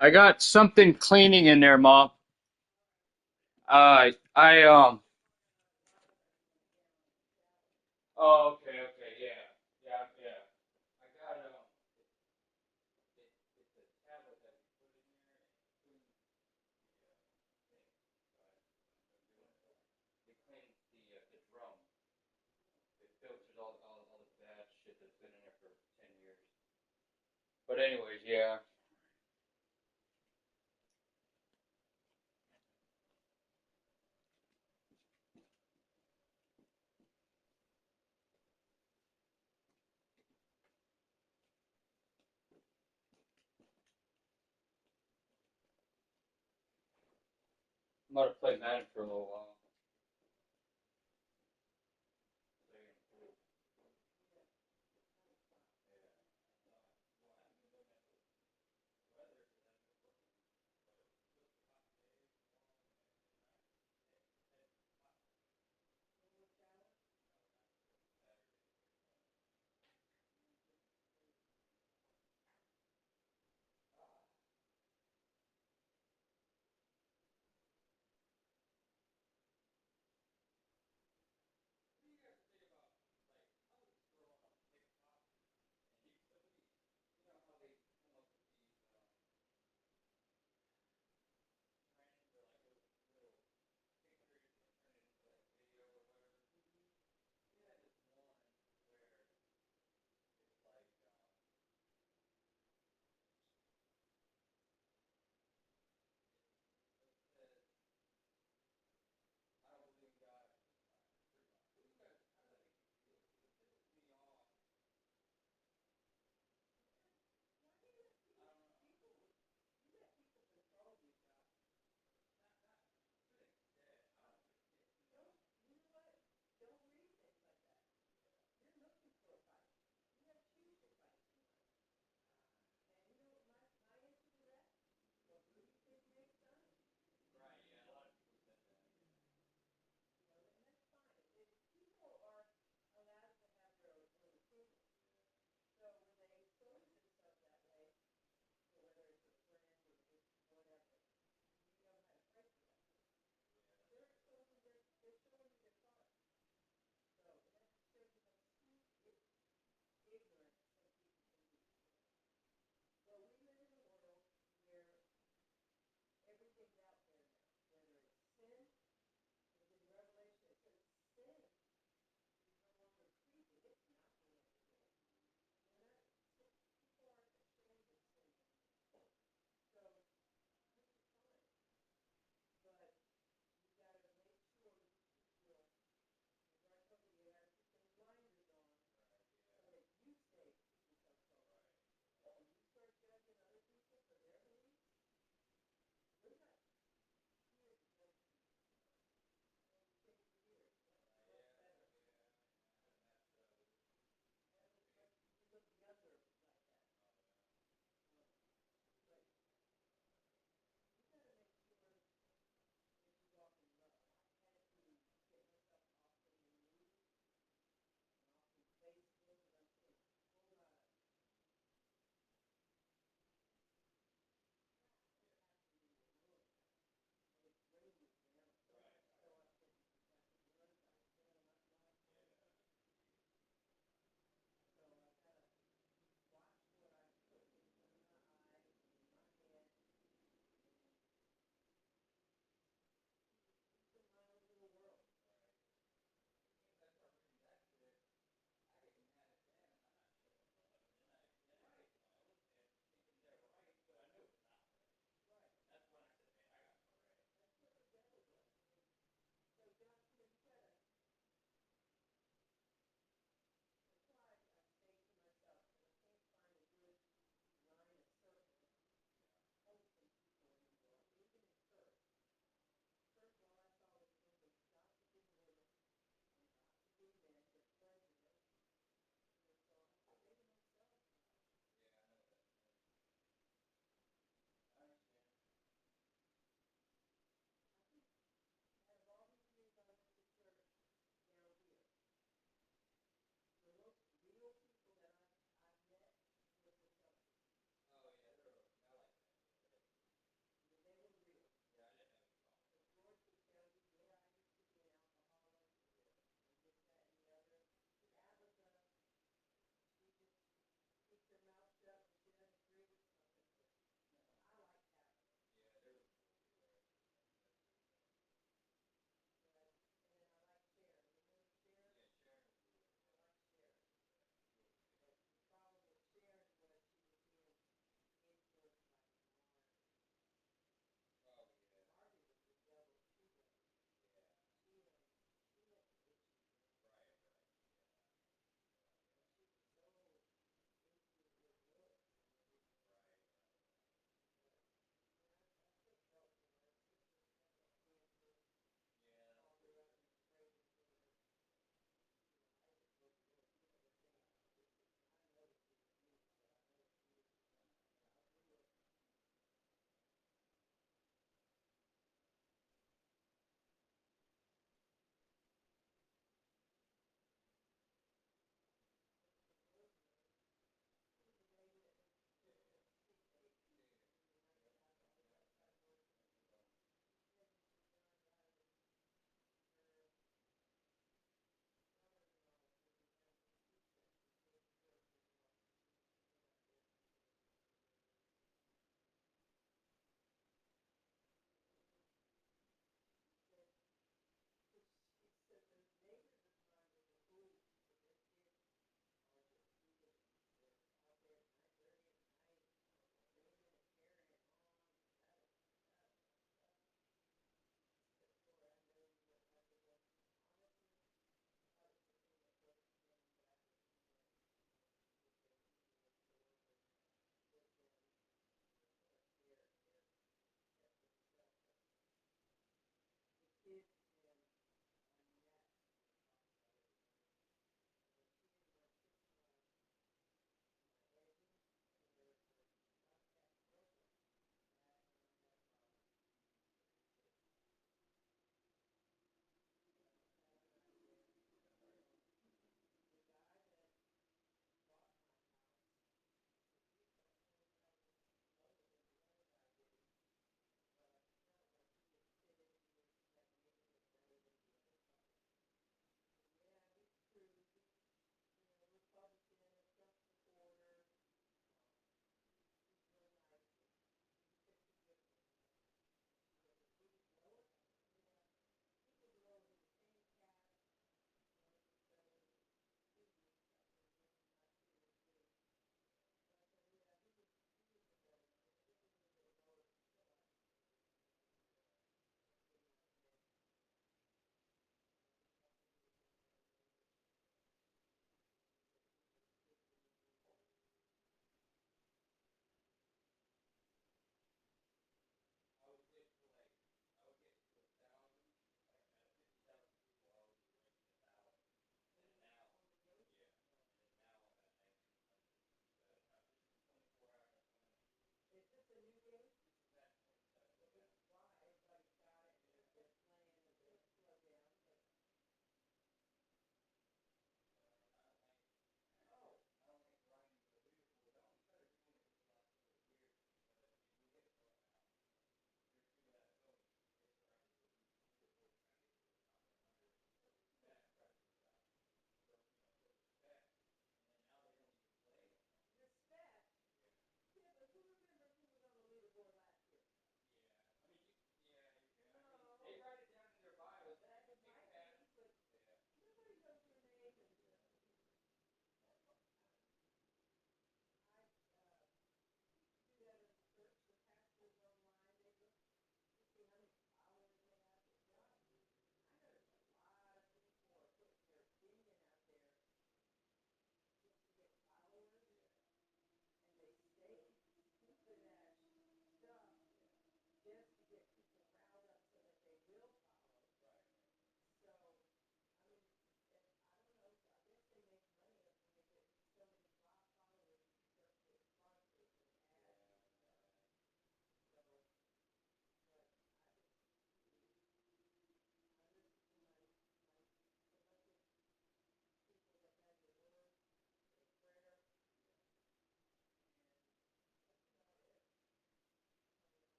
I got something cleaning in there, Mom. I Oh, okay, okay, yeah, yeah, yeah. I got it's a tablet that you put in there and clean thing. It cleans the drum. It filters all the bad shit that's been in there for 10 years. But anyways, yeah. I'm gonna play Madden for a little while.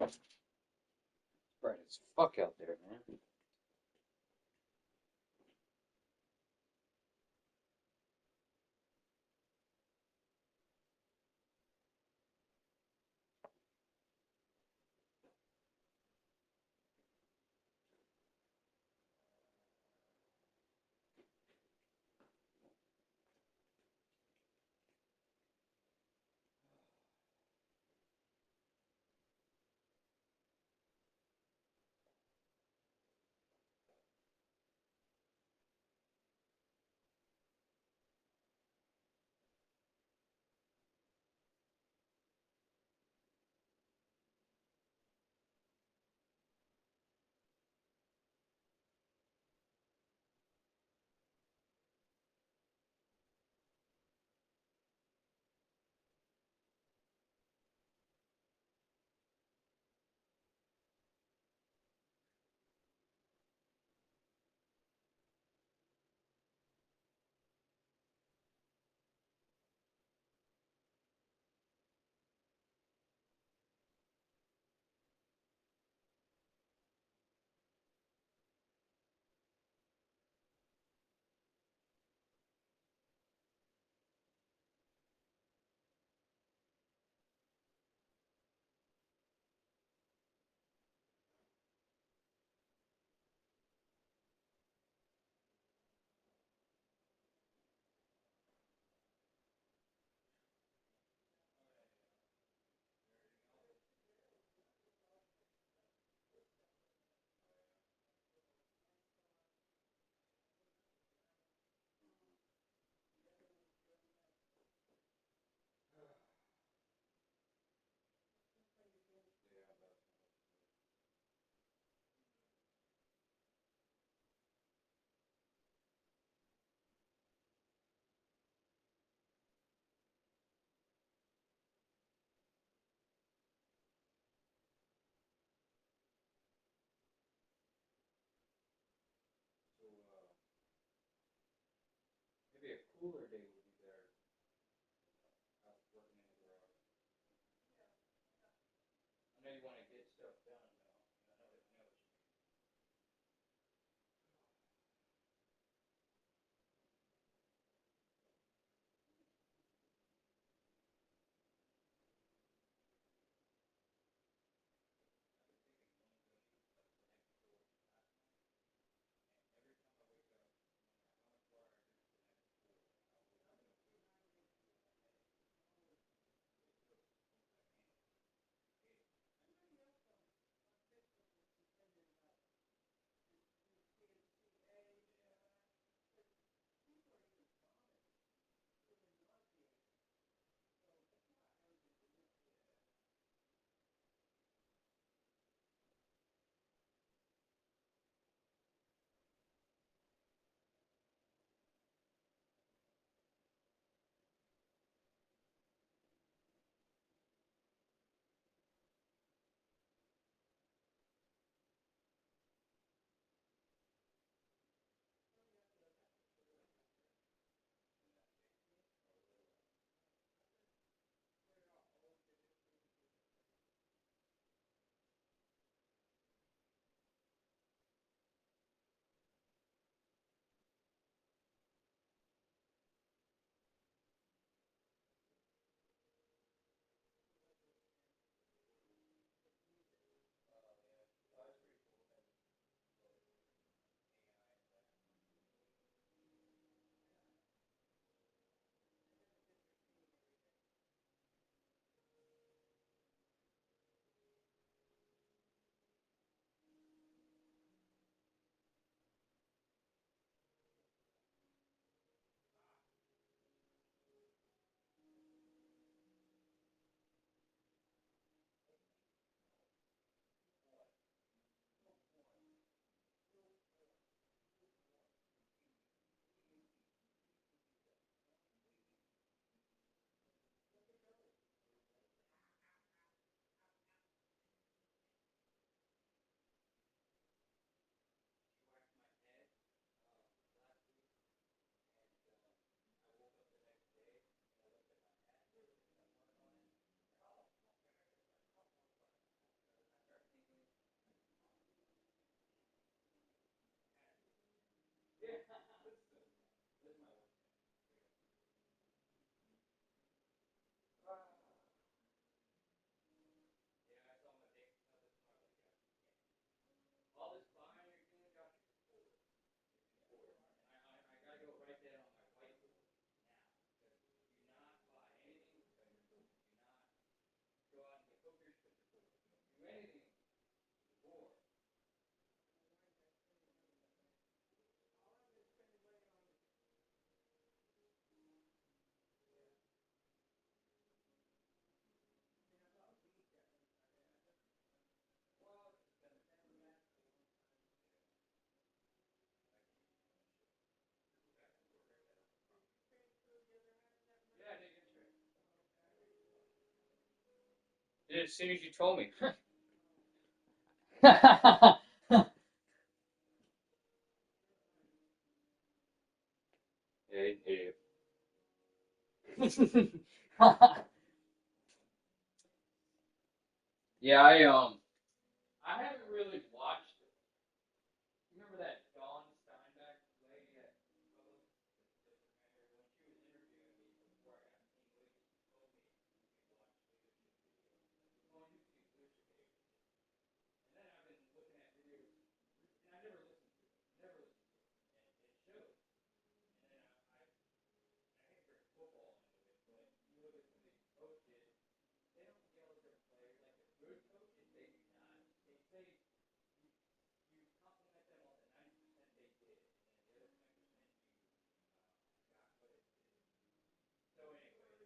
Bright as fuck out there, man. did as soon as you told me. Yeah, idiot. Yeah, I haven't really watched it. Remember that Dawn Steinbeck lady that when she was interviewing me before I got English, she told me you watch leadership videos. Well, you see leadership videos. And then I've been looking at videos, and I never listened to it. Never listened to it. And it shows. And then I hate for football into it, but you look at some of these coaches, they don't yell at their players. Like the good coaches, they do not. They say you compliment them on the 90% they did, and then the other 10% you got what it is. So anyway,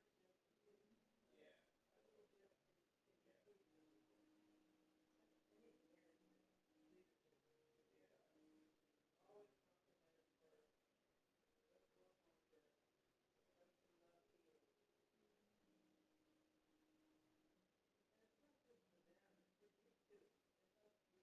yeah,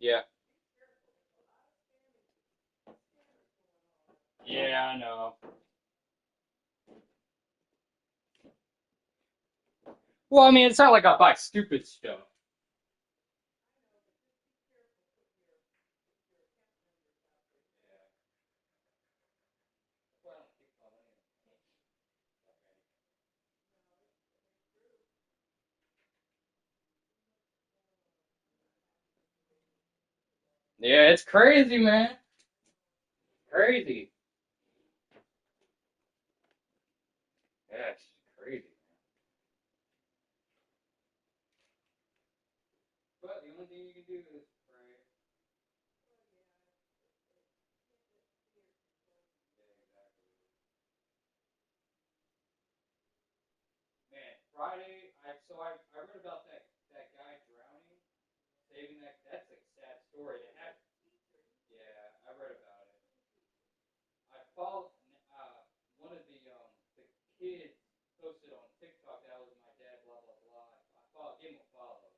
Yeah. Yeah, I know. Well, I mean, it's not like I buy stupid stuff. Yeah, it's crazy, man. Crazy. Yeah, it's crazy. But the only thing you can do is pray. Yeah, exactly. Man, Friday, I read about that guy drowning, saving that's a sad story. Yeah, I read about it. I followed one of the kids posted on TikTok that was my dad, blah blah blah. Gave him a follow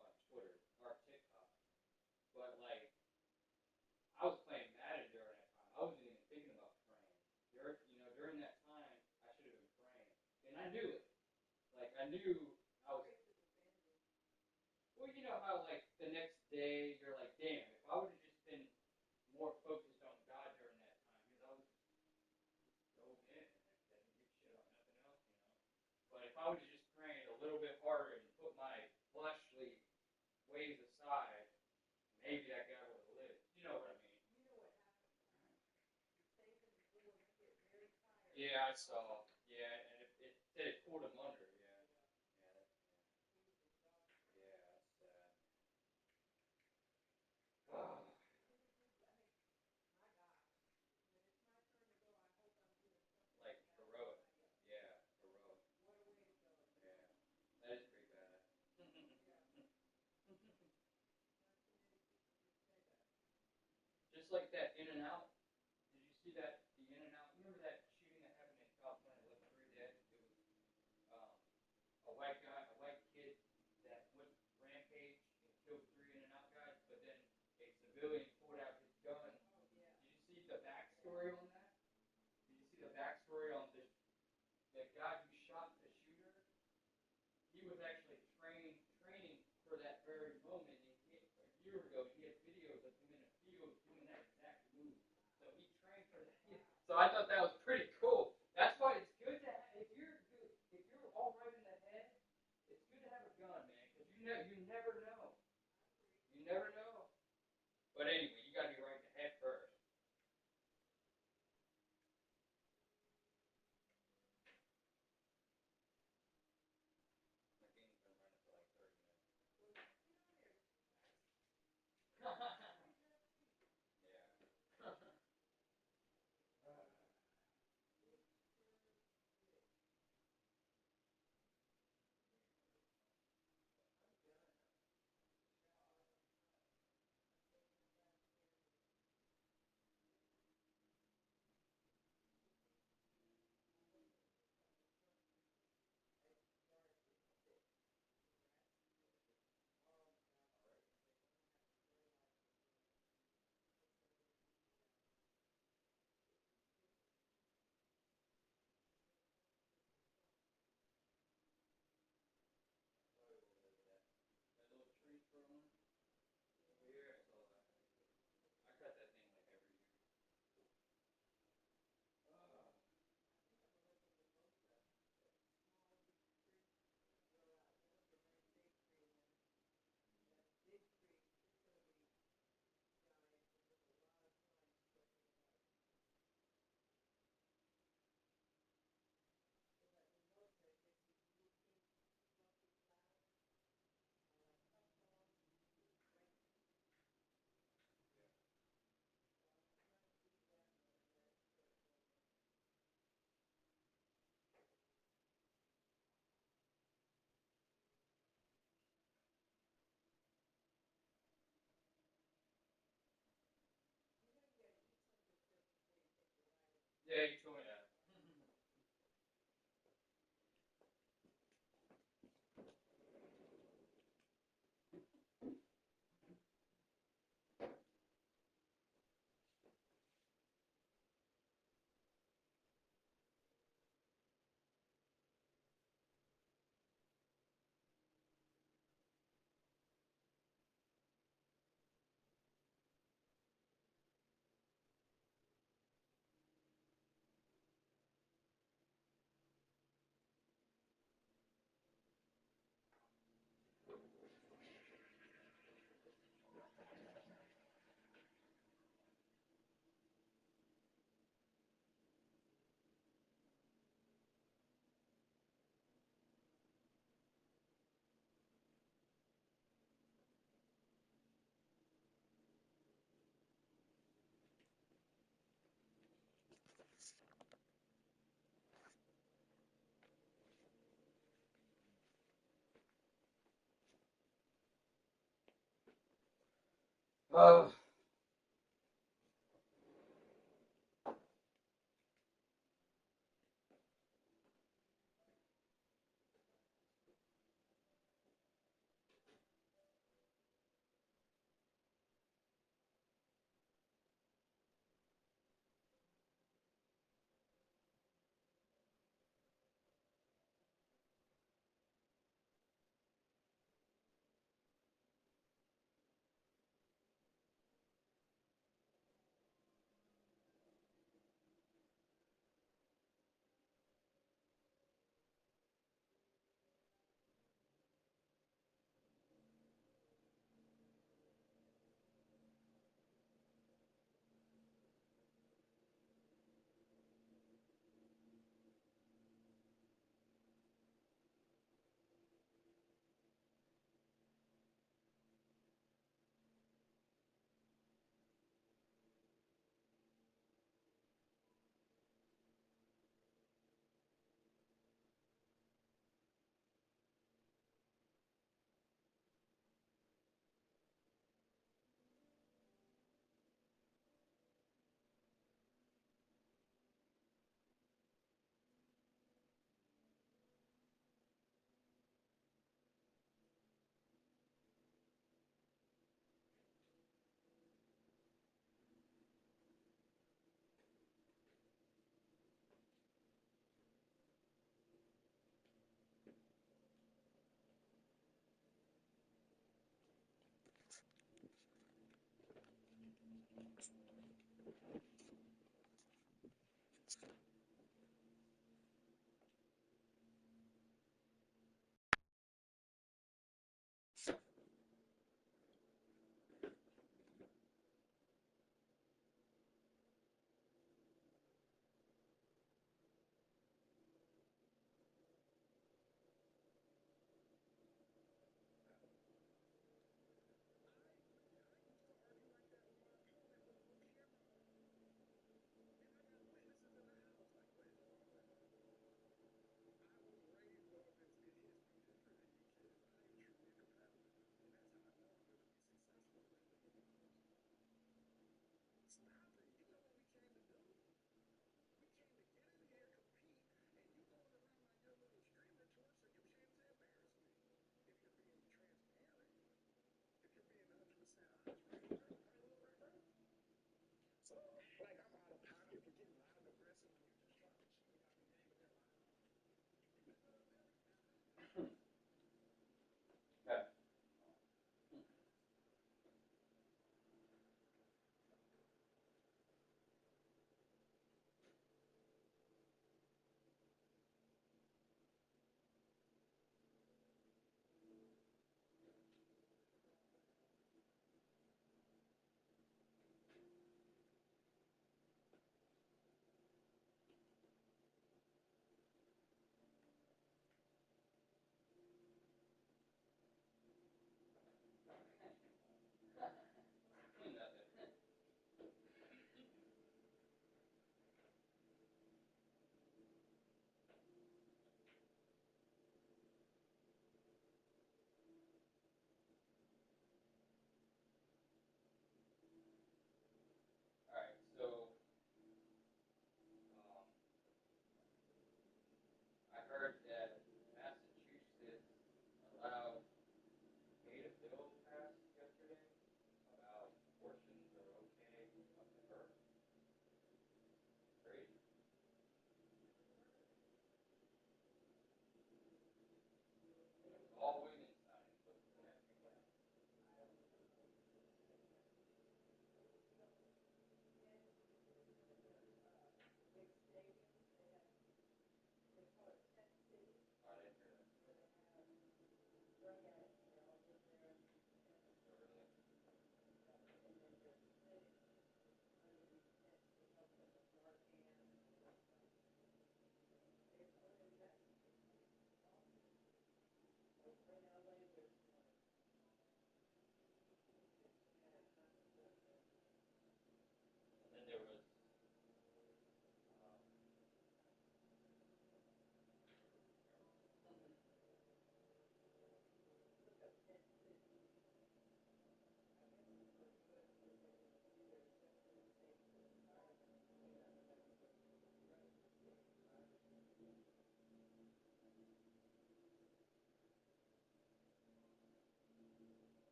on Twitter or TikTok, but like I was playing Madden during that time. I wasn't even thinking about praying. During that time, I should have been praying, and I knew it. Like I knew I was. Well, you know how like the next day you're like, damn, if I would have just been more focused on God during that time, because I was so in and I didn't give shit on nothing else. But if I would have just prayed a little bit harder and put my fleshly ways aside, maybe that guy would have lived. You know what I mean? Yeah, I saw. Yeah, and it said it pulled him under. Yeah, yeah, yeah. That's sad. Oh, like heroic. Yeah, heroic. Yeah, that is pretty bad. Just like that In and Out. Did you see that? The In and Out. You remember that shooting that happened in California? Left three dead. It was a white kid that went rampage and killed three In and Out guys, but then a civilian pulled out his gun. Did you see the backstory on that? Did you see the backstory on the guy who shot the shooter? He was actually training for that very moment. A year ago, he had videos of him in a field doing that exact move. So he trained for that. So I thought that was pretty cool. That's why it's good to have, if you're all right in the head, it's good to have a gun, man, because you never know. You never know. But anyway, you got to be right in the head first. My game's been running for like 30 minutes. Yeah. That little tree growing over here, I saw that. I cut that thing like every year. Oh, yeah, you told me that. Uh,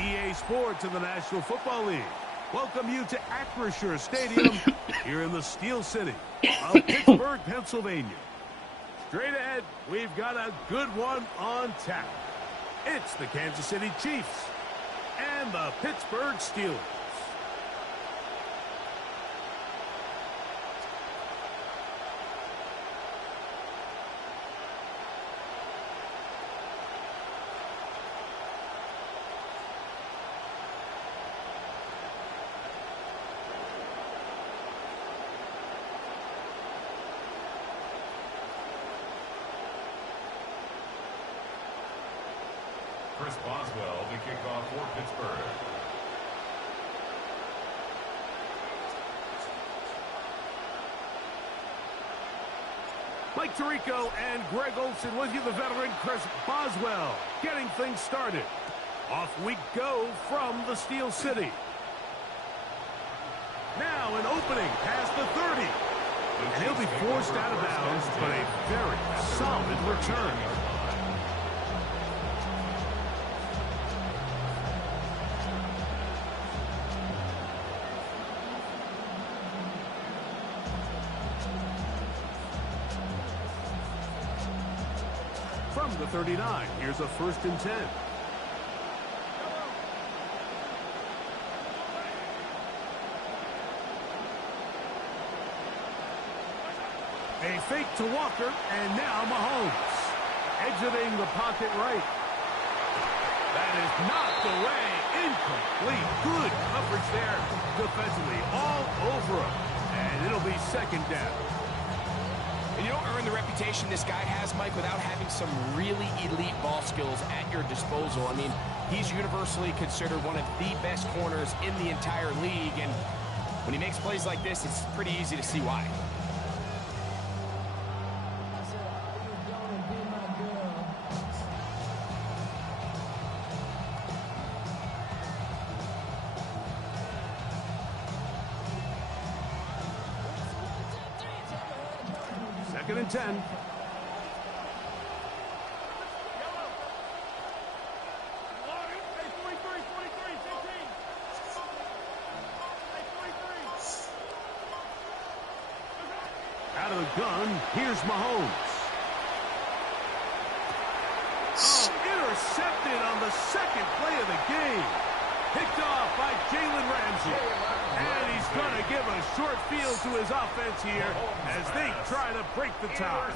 EA Sports in the National Football League welcome you to Acrisure Stadium here in the Steel City of Pittsburgh, Pennsylvania. Straight ahead, we've got a good one on tap. It's the Kansas City Chiefs and the Pittsburgh Steelers. Chris Boswell to kick off for Pittsburgh. Mike Tirico and Greg Olsen with you, the veteran Chris Boswell, getting things started. Off we go from the Steel City. Now an opening past the 30. And he'll be forced out of bounds, but a very solid return. From the 39, here's a 1st and 10. A fake to Walker, and now Mahomes. Exiting the pocket right. That is knocked away. Incomplete. Good coverage there defensively. All over him. And it'll be 2nd down. And you don't earn the reputation this guy has, Mike, without having some really elite ball skills at your disposal. I mean, he's universally considered one of the best corners in the entire league, and when he makes plays like this, it's pretty easy to see why. Second and 10. Out of the gun, here's Mahomes. Oh, intercepted on the 2nd play of the game. Picked off by Jalen Ramsey. And he's going to give a short field to his offense here as they try to break the tie.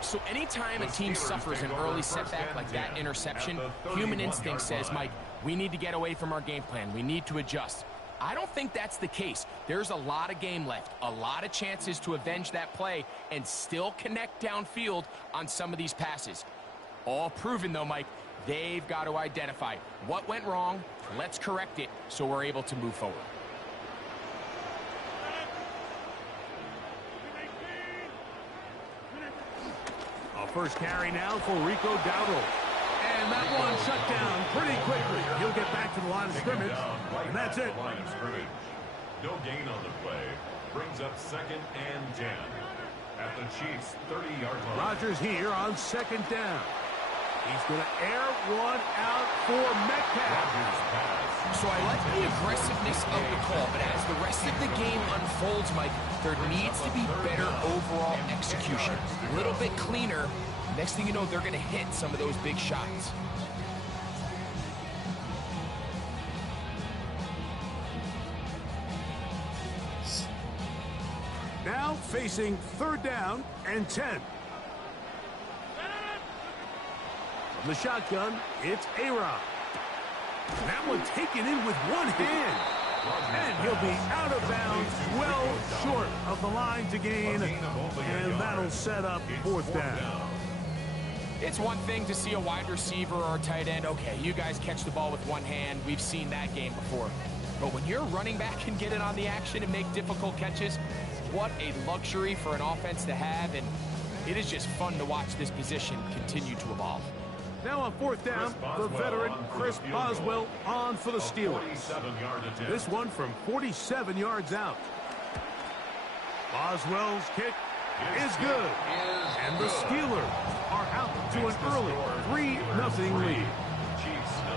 So anytime a team suffers an early setback like that interception, human instinct says, Mike, we need to get away from our game plan. We need to adjust. I don't think that's the case. There's a lot of game left, a lot of chances to avenge that play and still connect downfield on some of these passes. All proven, though, Mike. They've got to identify what went wrong, let's correct it so we're able to move forward. A first carry now for Rico Dowdle. And that one shut down pretty quickly. He'll get back to the line of scrimmage, and that's it. No gain on the play. Brings up 2nd and 10. At the Chiefs' 30-yard line. Rodgers here on 2nd down. He's going to air one out for Metcalf. So I like the aggressiveness of the call, but as the rest of the game unfolds, Mike, there needs to be better overall execution. A little bit cleaner. Next thing you know, they're going to hit some of those big shots. Now facing 3rd down and 10. From the shotgun, it's AROD. That one taken in with one hand. And he'll be out of bounds, well short of the line to gain. And that'll set up 4th down. It's one thing to see a wide receiver or a tight end. Okay, you guys catch the ball with one hand. We've seen that game before. But when you're running back and get in on the action and make difficult catches, what a luxury for an offense to have. And it is just fun to watch this position continue to evolve. Now on fourth down, the veteran Chris Boswell on for the Steelers. This one from 47 yards out. Boswell's kick is good. And the Steelers are out to an early 3-0 lead.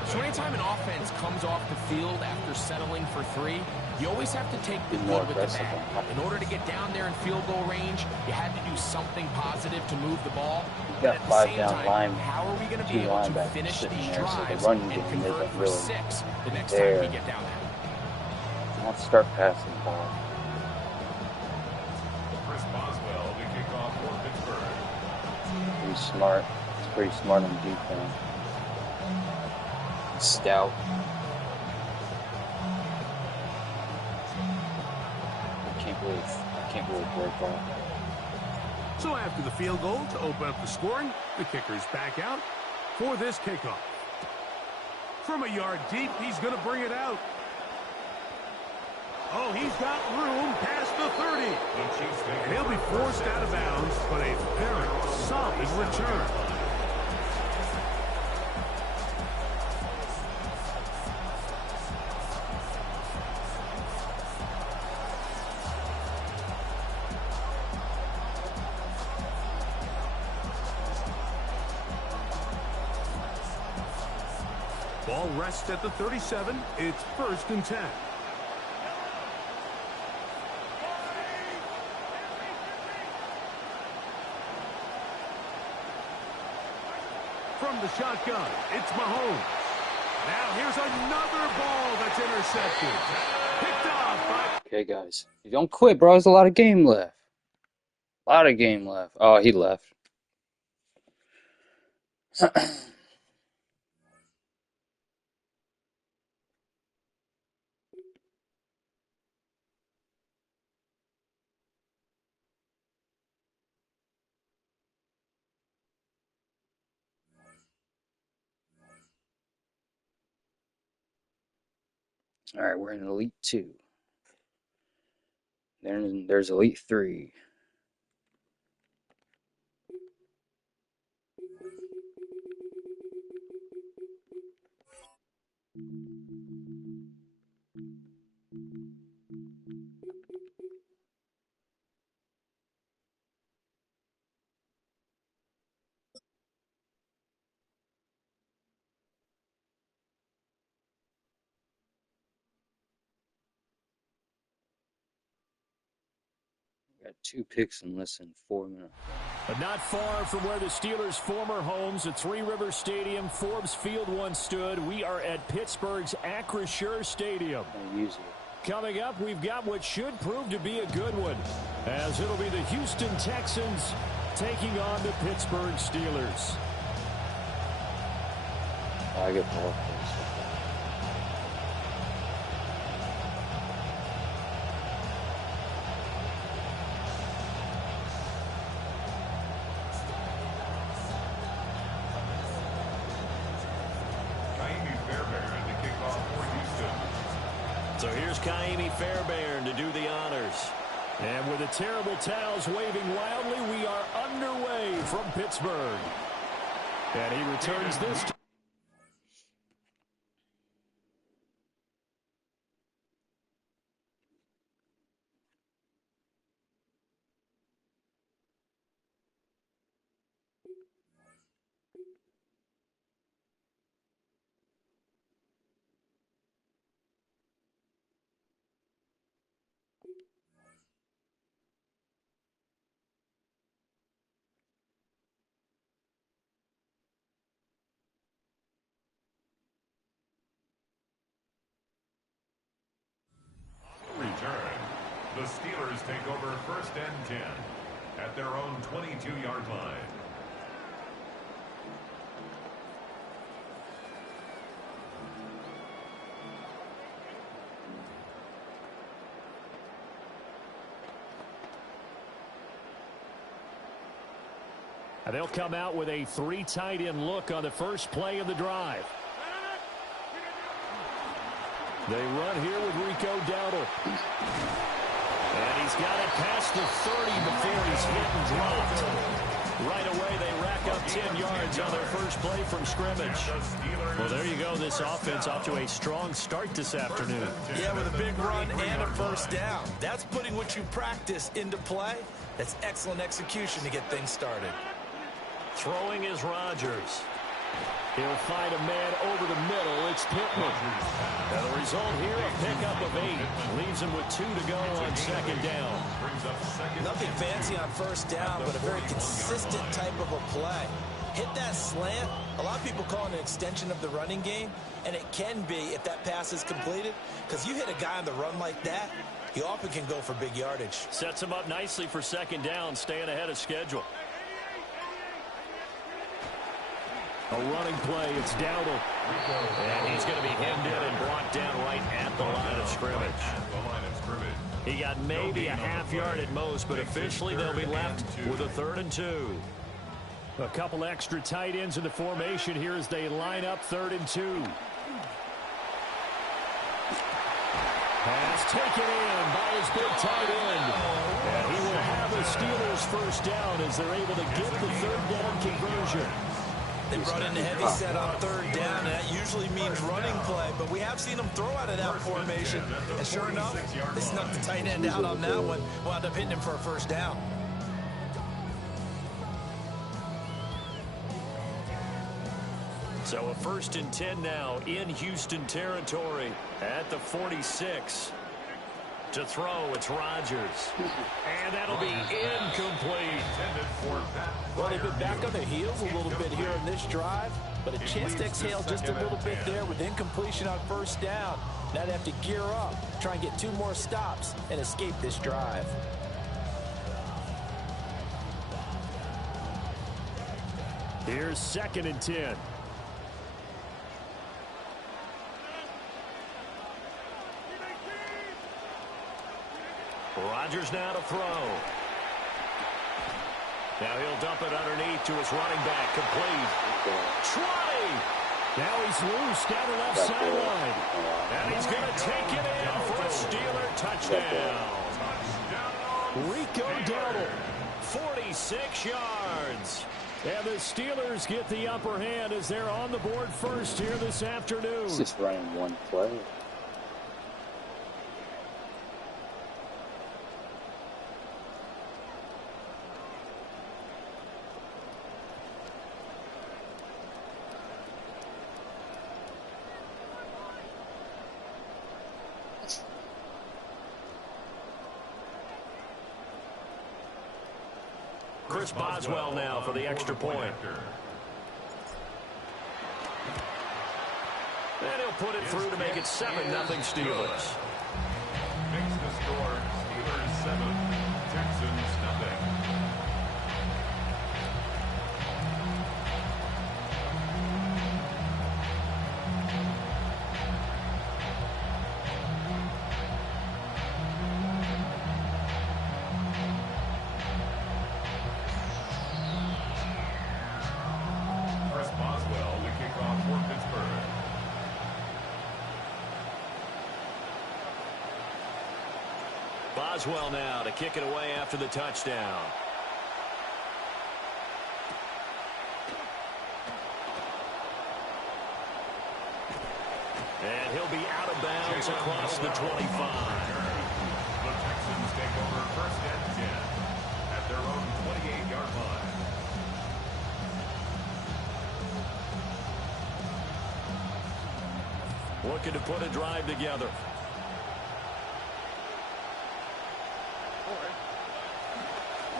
So anytime an offense comes off the field after settling for 3, you always have to take the good with the bad. In order to get down there in field goal range, you had to do something positive to move the ball. You got At the 5 same down time, line, how are we going to 2 be able to linebackers finish sitting these there, so the drives run and game convert isn't for really 6 the next there. time we get down there? Let's start passing the ball. Chris Boswell, the kickoff for Pittsburgh. Pretty smart. It's pretty smart on defense. Scout. I can't believe break off. So after the field goal to open up the scoring, the kicker's back out for this kickoff. From a yard deep, he's going to bring it out. Oh, he's got room past the 30. And he'll be forced out of bounds, but a very solid return. Ball rests at the 37. It's 1st and 10. From the shotgun, it's Mahomes. Now here's another ball that's intercepted. Picked off by... Okay, guys. You don't quit, bro. There's a lot of game left. A lot of game left. Oh, he left. All right, we're in Elite 2. Then there's Elite 3. Got 2 picks in less than 4 minutes. But not far from where the Steelers' former homes at Three River Stadium, Forbes Field once stood. We are at Pittsburgh's Acrisure Stadium. Use it. Coming up, we've got what should prove to be a good one, as it'll be the Houston Texans taking on the Pittsburgh Steelers. I get ball plays. So here's Kaimi Fairbairn to do the honors. And with the terrible towels waving wildly, we are underway from Pittsburgh. And he returns this time. Return. The Steelers take over 1st and 10 at their own 22-yard line. And they'll come out with a 3 tight end look on the first play of the drive. They run here with Rico Dowdle. And he's got it past the 30 before he's hit and dropped. Right away, they rack up 10 yards on their first play from scrimmage. Well, there you go. This offense off to a strong start this afternoon. Yeah, with a big run and a first down. That's putting what you practice into play. That's excellent execution to get things started. Throwing is Rodgers. He'll find a man over the middle. It's Pittman. And the result here, a pickup of 8. Leaves him with 2 to go on second down. Nothing fancy on first down, but a very consistent type of a play. Hit that slant. A lot of people call it an extension of the running game, and it can be if that pass is completed, because you hit a guy on the run like that, he often can go for big yardage. Sets him up nicely for second down, staying ahead of schedule. A running play, it's Dowdle. And he's going to be hemmed in and brought down right at the line of scrimmage. He got maybe a half yard at most, but officially they'll be left with a 3rd and 2. A couple extra tight ends in the formation here as they line up 3rd and 2. Pass taken in by his big tight end. And he will have the Steelers first down as they're able to get the 3rd down conversion. They brought in the heavy set on 3rd down, and that usually means running play, but we have seen them throw out of that formation, and sure enough, they snuck the tight end out on that one, wound up hitting him for a first down. So a 1st and 10 now in Houston territory at the 46. To throw, it's Rodgers. And that'll be incomplete. Well, they've been back on their heels a little bit here in this drive, but a chance to exhale just a little bit there with incompletion on first down. Now they have to gear up, try and get 2 more stops, and escape this drive. Here's 2nd and 10. Rodgers now to throw. Now he'll dump it underneath to his running back. Complete. Trotty. Now he's loose down the left sideline. And he's going to take it in for a Steeler touchdown. Rico Dowdle, 46 yards. And the Steelers get the upper hand as they're on the board first here this afternoon. It's just running one play. Chris Boswell now for the extra point. And he'll put it through to make it 7-0 Steelers. Makes the score Steelers 7, Texans nothing. Boswell now to kick it away after the touchdown. And he'll be out of bounds across the 25. The Texans take over 1st and 10 at their own 28-yard line. Looking to put a drive together.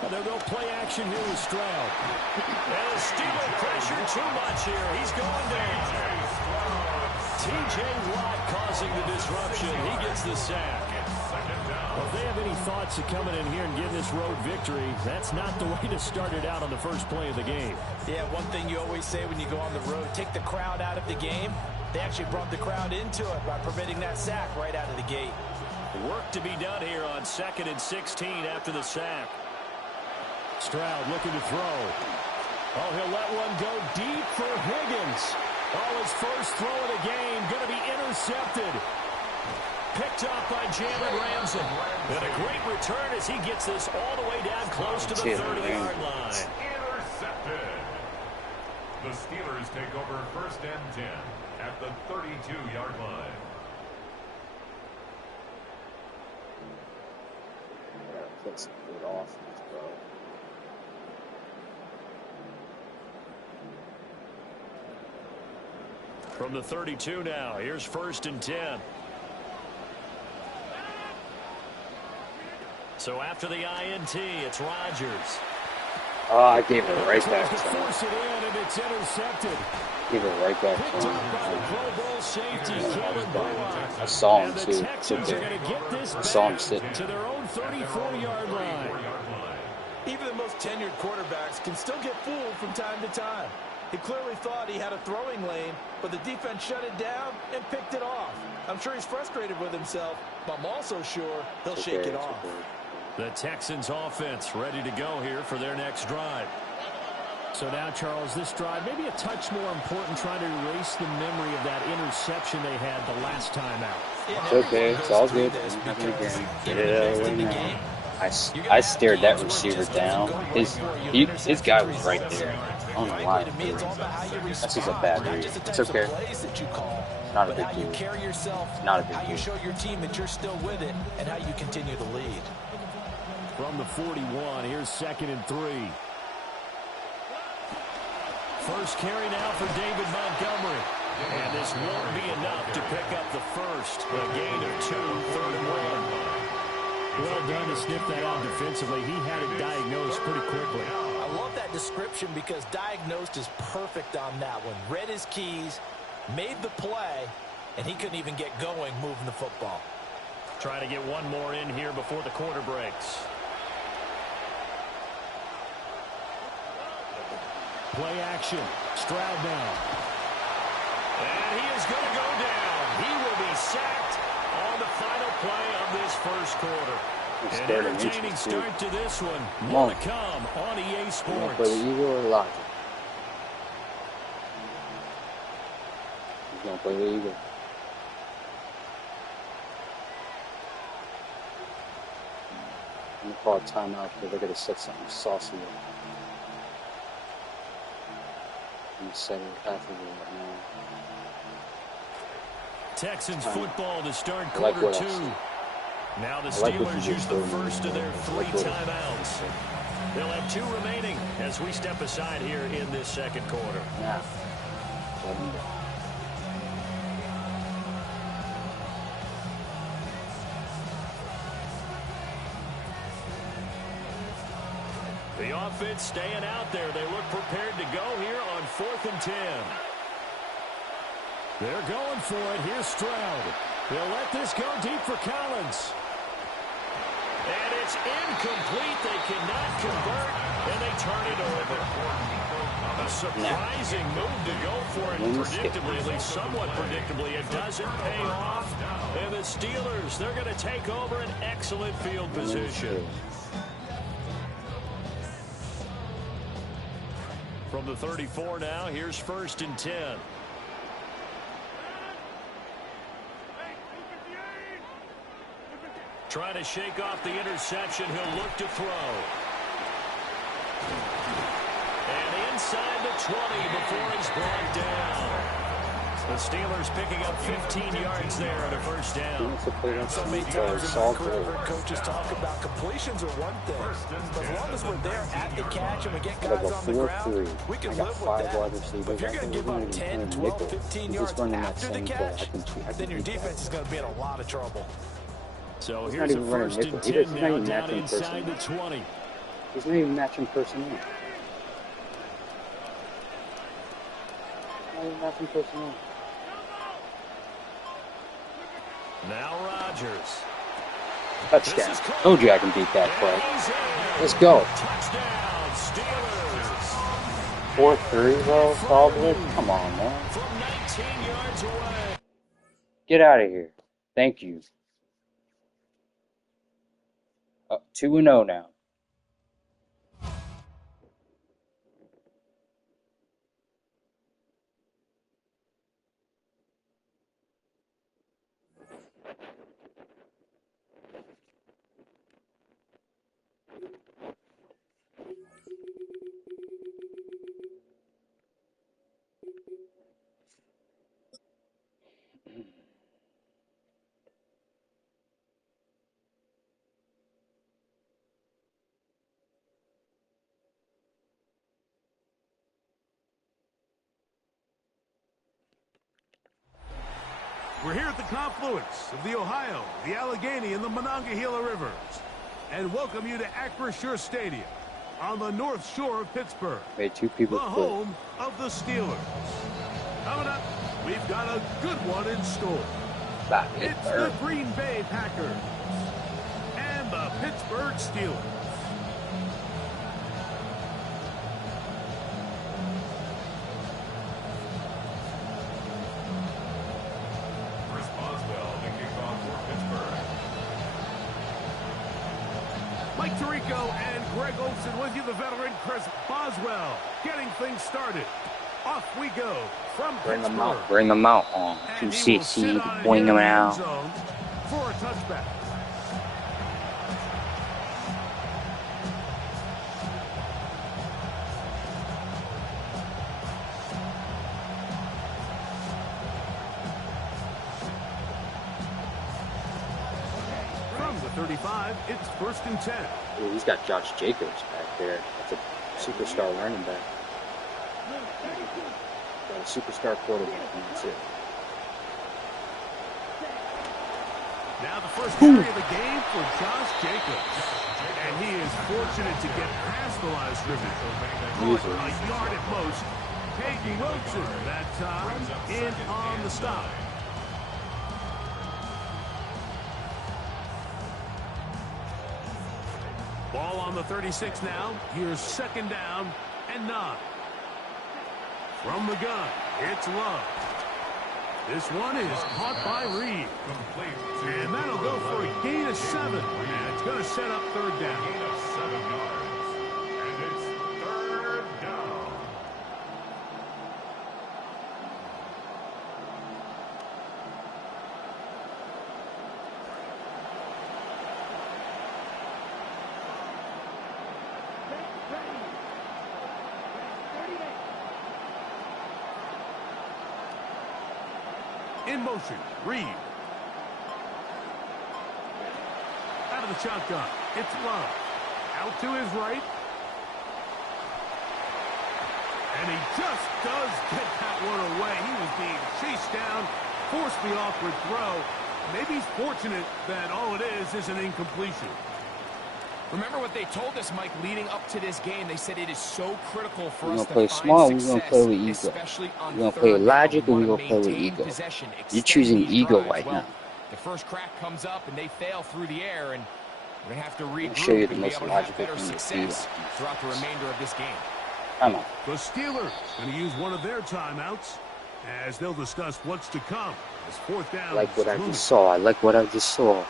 And they'll go play action here with Stroud. And Steeler pressure too much here. He's going down. T.J. Watt causing the disruption. He gets the sack. Well, if they have any thoughts of coming in here and getting this road victory, that's not the way to start it out on the first play of the game. Yeah, one thing you always say when you go on the road, take the crowd out of the game. They actually brought the crowd into it by preventing that sack right out of the gate. Work to be done here on 2nd and 16 after the sack. Stroud looking to throw. Oh, he'll let one go deep for Higgins. Oh, his first throw of the game going to be intercepted. Picked up by Jalen Ramsey. And a great return as he gets this all the way down close to the 30-yard line. Intercepted. The Steelers take over first and 10 at the 32-yard line. That's good offense, bro. From the 32 now, here's first and 10. So after the INT, it's Rodgers. Oh, I gave it right back to him. Force it in, and it's intercepted. Give it right back to Picked up by the him. Pro Bowl safety, Kalen Bullock. I saw him And the too. Texans are going to get this I saw him back sitting. to their own 34-yard line. Even the most tenured quarterbacks can still get fooled from time to time. He clearly thought he had a throwing lane, but the defense shut it down and picked it off. I'm sure he's frustrated with himself, but I'm also sure he'll shake it off. The Texans offense ready to go here for their next drive. So now, Charles, this drive maybe a touch more important, trying to erase the memory of that interception they had the last time out. It's okay. It's all good. Get it out of the way now. I stared that receiver down. His guy was right there. I don't know why. That's just a bad read. It's okay. It's not a big deal. It's not a big deal. You show your team that you're still with it, and how you continue to lead. From the 41, here's second and 3. First carry now for David Montgomery. And this won't be enough to pick up the first. A gain of 2, third and 1. Well done to sniff that out defensively. He had it diagnosed pretty quickly. I love that description because diagnosed is perfect on that one. Read his keys, made the play, and he couldn't even get going moving the football. Trying to get one more in here before the quarter breaks. Play action. Stroud now. And he is going to go down. He will be sacked on the final play of this first quarter. An entertaining start to this one. More to come on EA Sports. For the Eagle or Logic? He's going to play the Eagle. I'm going to call a timeout because they're going to set something saucy up. I'm going to set it after right now. Texans football to start quarter 2. Now the Steelers use the first of their 3 timeouts. They'll have 2 remaining as we step aside here in this second quarter. Now. The offense staying out there. They look prepared to go here on 4th and 10. They're going for it. Here's Stroud. They'll let this go deep for Collins. And it's incomplete. They cannot convert, and they turn it over. A surprising move to go for it. Predictably, at least somewhat predictably, it doesn't pay off. And the Steelers, they're going to take over an excellent field position. From the 34 now, here's first and 10. Trying to shake off the interception. He'll look to throw. And inside the 20 before he's brought down. The Steelers picking up 15 yards there on a first down. So many times in my career, I've heard coaches talk about completions are one thing. But as long as we're there at the catch and we get guys on the ground, we can live with that. But if you're going to give up 10, 12, 15 yards after the catch, then your defense is going to be in a lot of trouble. So here's a first and 10 now down inside the 20. He's not even matching personnel. Not even matching personnel. Now Rodgers. Touchdown. Told you I can beat that play. Let's go. Touchdown, Steelers. 4-3, bro, probably. Come on, man. From 19 yards away. Get out of here. Thank you. 2-0 now. We're here at the confluence of the Ohio, the Allegheny, and the Monongahela Rivers, and welcome you to Acrisure Stadium on the North Shore of Pittsburgh, Wait, two people the home of the Steelers. Coming up, we've got a good one in store. It's the Green Bay Packers and the Pittsburgh Steelers. Mike Tirico and Greg Olson with you, the veteran Chris Boswell, getting things started. Off we go from Pittsburgh. Bring them out on 260, bring them out. For a touchback. From the 35, it's 1st and 10. Ooh, he's got Josh Jacobs back there. That's a superstar running back. Got a superstar quarterback, and that's it. Now the first carry of the game for Josh Jacobs. And he is fortunate to get past the line of scrimmage. A yard at most. Peyton Wilson that time in on the stop. Ball on the 36 now. Here's 2nd down and 9. From the gun, it's Love. This one is caught by Reed. And that'll go for a gain of 7. And it's going to set up 3rd down. Gain of 7 yards. And it's 3rd down. In motion, Reed. Out of the shotgun, it's Love. Out to his right. And he just does get that one away. He was being chased down, forced the awkward throw. Maybe he's fortunate that all it is an incompletion. Remember what they told us, Mike, leading up to this game. They said it is so critical for us to play find small, we're success, going to play with ego. especially on We're going to play with third logic, down. or we're We going to play with maintain ego. possession, You're extend choosing these ego drives. right Well, now. the first crack comes up, and they fail through the air, and we're going to have to regroup show you the and be most able to have logical better thing to do. success throughout the remainder of this game. I know. The Steelers going to use one of their timeouts as they'll discuss what's to come. As 4th down. I like what I just saw. I like what I just saw.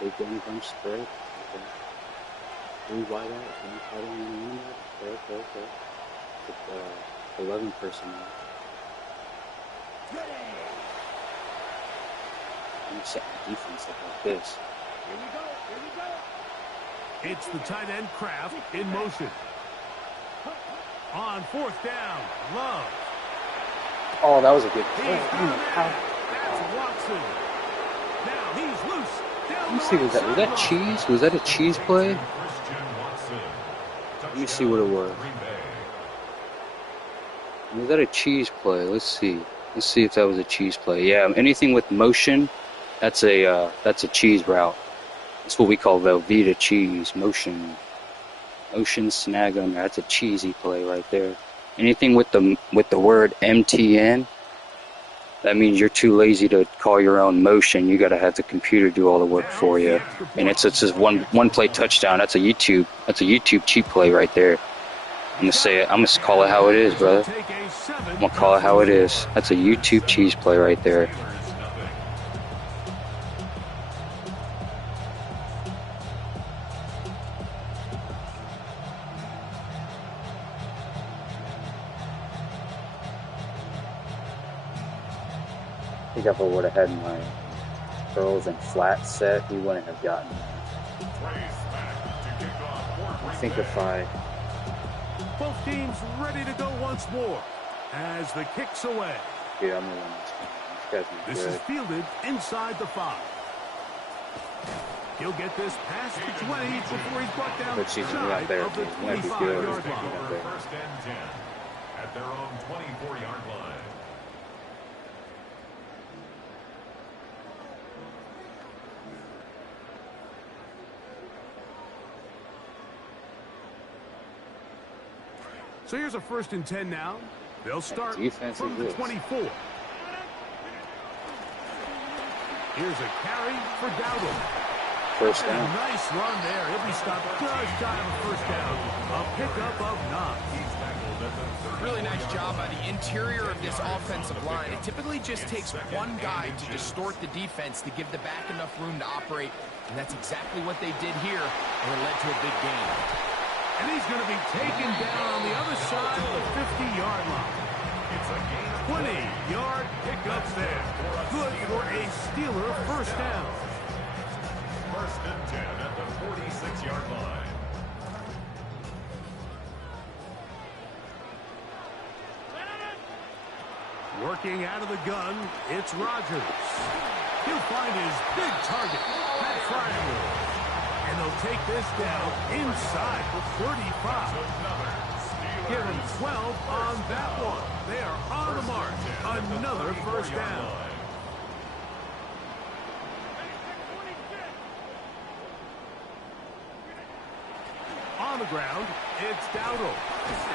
Big game bunch spread. Okay. 3 wide out. 1 tight end and 1 out. Okay. It's 11 personnel. You set the defense up like this. It's the tight end Kraft in motion. On 4th down, Love. Oh, that was a good He's play. got a man. That's Watson. Now he's loose. Let me see, was that cheese? Was that a cheese play? Let me see what it was. Was that a cheese play? Let's see. Let's see if that was a cheese play. Yeah, anything with motion, that's a cheese route. That's what we call Velveeta cheese. Motion snag on there. That's a cheesy play right there. Anything with the word MTN, that means you're too lazy to call your own motion. You got to have the computer do all the work for you. And it's just one play touchdown. That's a YouTube cheap play right there. I'm gonna call it how it is, brother. I'm gonna call it how it is. That's a YouTube cheese play right there. I think if I would have had my curls and flat set, we wouldn't have gotten that. I think if I... Both teams ready to go once more as the kick's away. Yeah, I'm going to win this game. This is fielded inside the 5. He'll get this past the 20 before he's brought down But she's side better. of the 25-yard line. First and 10 at their own 24-yard line. So here's a 1st and 10 now. They'll start from the 24. Here's a carry for Dowdle. First down. Nice run there. He'll be stopped just shy of a 1st down. A pickup of 9. Really nice job by the interior of this offensive line. It typically just takes one guy to distort the defense to give the back enough room to operate, and that's exactly what they did here, and it led to a big gain. And he's going to be taken down on the other side of the 50-yard line. It's a gain of 20-yard pickup there. Good for a Steeler 1st down. 1st and 10 at the 46-yard line. Working out of the gun, it's Rodgers. He'll find his big target, that triangle. And they'll take this down inside the 35. Give him 12 on that one. They are on the mark. Another 1st down. On the ground, it's Dowdle.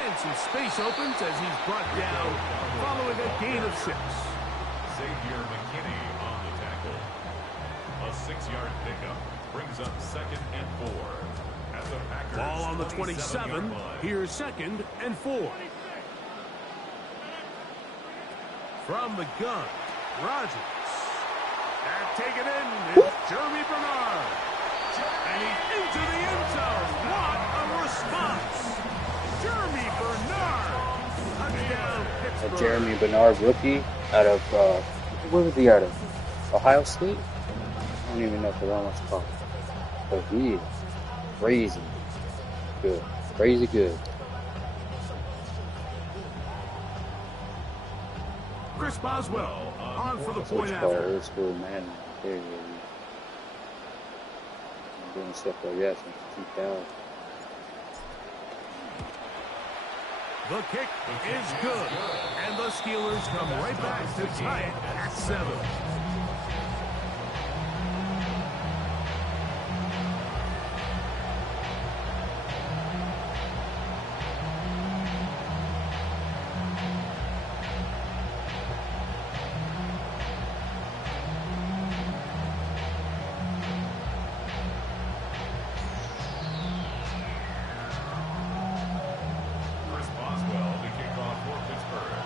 And some space opens as he's brought down following a gain of 6. Xavier McKinney on the tackle. A 6-yard pickup brings up 2nd and 4. At the Packers' Ball on the 27. line. Here's 2nd and 4. From the gun, Rodgers. And take it in. It's Jeremy Bernard. And he's into the end zone. What a response. Jeremy Bernard. Touchdown, A Pittsburgh. Jeremy Bernard rookie out of, where was he out of? Ohio State? I don't even know what that was called. But he is crazy good. Crazy good. Chris Boswell on for the That's what point you call after. old school man. There you go. Doing stuff like that since 2000. The kick is good. And the Steelers come right back to tie it at 7. Chris Boswell to kick off for Pittsburgh.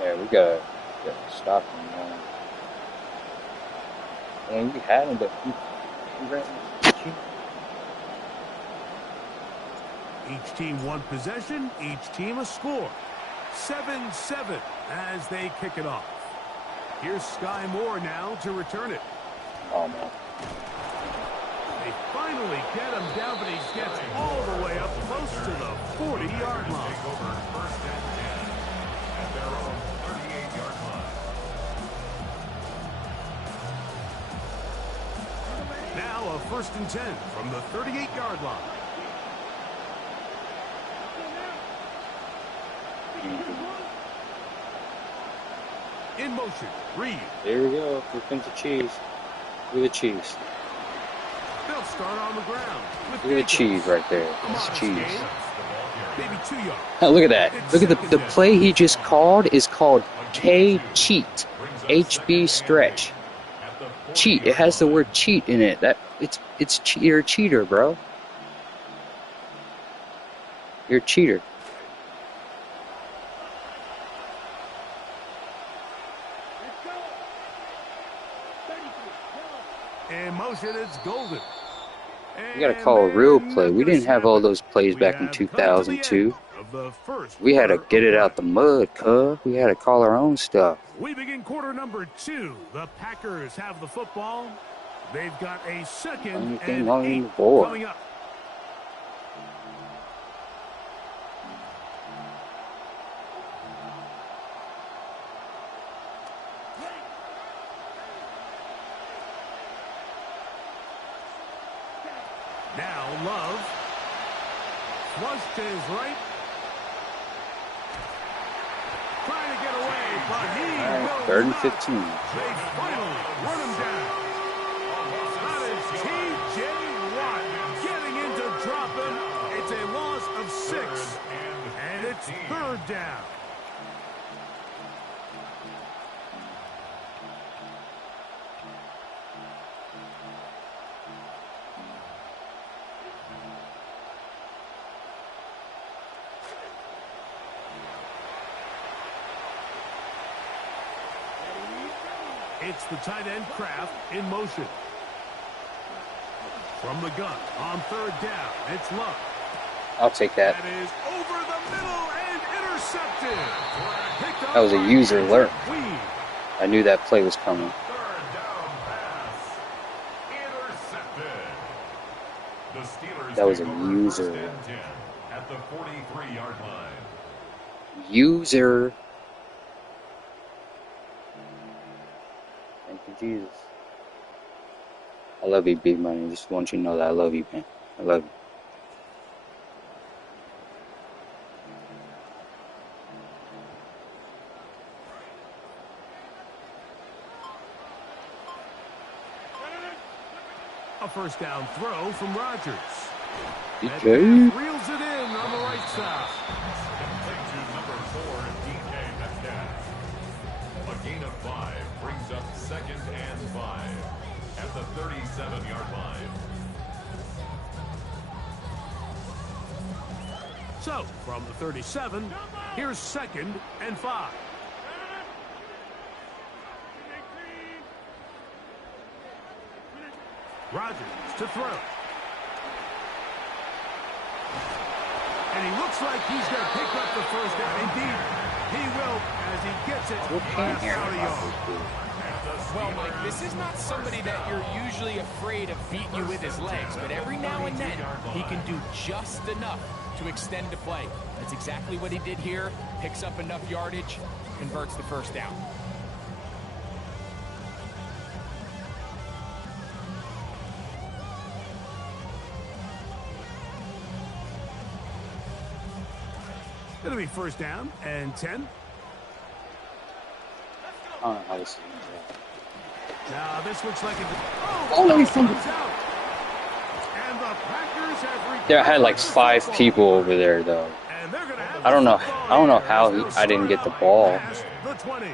Yeah, we gotta stop him, man. And we had him, but he ran. Each team one possession, each team a score. 7-7 as they kick it off. Here's Sky Moore now to return it. Oh, man. They finally get him down, but he gets all the way up close to the 40-yard line. Take over 1st and 10 at their own 38-yard line. Now a 1st and 10 from the 38-yard line. In motion, Reed. There we go. Here comes the cheese. Look at the cheese. They'll start on the ground. Look at the cheese right there. That's cheese. Maybe 2 yards. Now look at that. Look at the play he just called is called K-cheat. HB stretch. Cheat. It has the word cheat in it. You're a cheater, bro. You're a cheater. In motion, it's Golden. We gotta call a real play. We didn't have all those plays back in 2002. We had to get it out the mud, cuz. We had to call our own stuff. We begin quarter number 2. The Packers have the football. They've got a 2nd and 8 coming up. Now Love. Flushed to his right. but he will 3rd and not. 15. They finally run him down. That is T.J. Watt getting in to drop him. It's a loss of 6, and it's 3rd down. It's the tight end Kraft in motion. From the gun on 3rd down, it's Love. I'll take that. That is over the middle and intercepted. That was a user alert. Weed. I knew that play was coming. 3rd down pass. Intercepted. The Steelers That was a take over user. 1st and 10 at the 43-yard line. User. Thank you, Jesus. I love you, Big Money. Just want you to know that I love you, man. I love you. A 1st down throw from Rodgers. DK. And reels it in on the right side. Complete to number 4, DK Metcalf. A gain of 5 brings up 2nd and 5 at the 37-yard line. So, from the 37, here's 2nd and 5. Rodgers to throw. And he looks like he's going to pick up the 1st down. Indeed, he will as he gets it past out of yard. Well, Mike, this is not somebody that you're usually afraid of beating you with his legs, but every now and then he can do just enough to extend the play. That's exactly what he did here. Picks up enough yardage, converts the 1st down. It'll be 1st down and 10. I don't know how this is. Now this looks like a... Oh, no, he fumbled. And the Packers have... There, I had like 5 people over there, though. And they're gonna have I don't know. the football I don't know here how as they'll I didn't get the start ball. past the 20.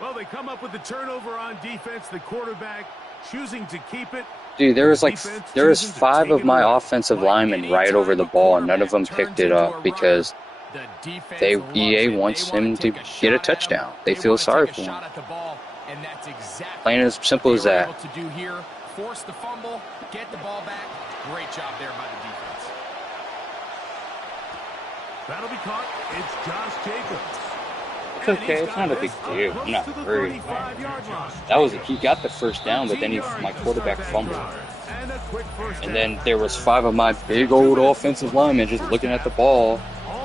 Well, they come up with the turnover on defense. The quarterback choosing to keep it. Dude, there was 5 of my offensive linemen right over the ball, and none of them picked it up because EA wants him to get a touchdown. They feel sorry for him. Plain as simple as that. Force the fumble, get the ball back. Great job there by the defense. That'll be caught. It's Josh Jacobs. It's okay. It's not a big deal. I'm not worried. That was he got the 1st down, but then my quarterback fumbled. And then there was 5 of my big old offensive linemen just looking at the ball,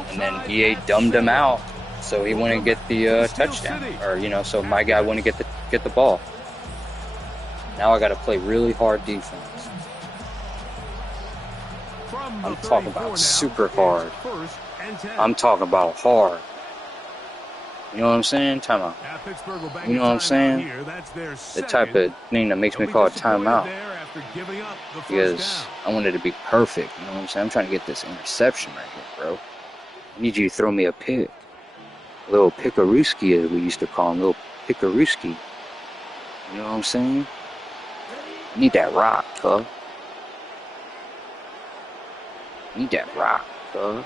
and then EA dumbed him out, so he wouldn't get the touchdown, or so my guy wouldn't get the ball. Now I got to play really hard defense. I'm talking about super hard. I'm talking about hard. You know what I'm saying? Timeout. You know what I'm saying? The type of thing that makes me call a timeout. Because I want it to be perfect. You know what I'm saying? I'm trying to get this interception right here, bro. I need you to throw me a pick. A little pickarooski, as we used to call him. Little pickarooski. You know what I'm saying? I need that rock, cuz. Need that rock, cuz.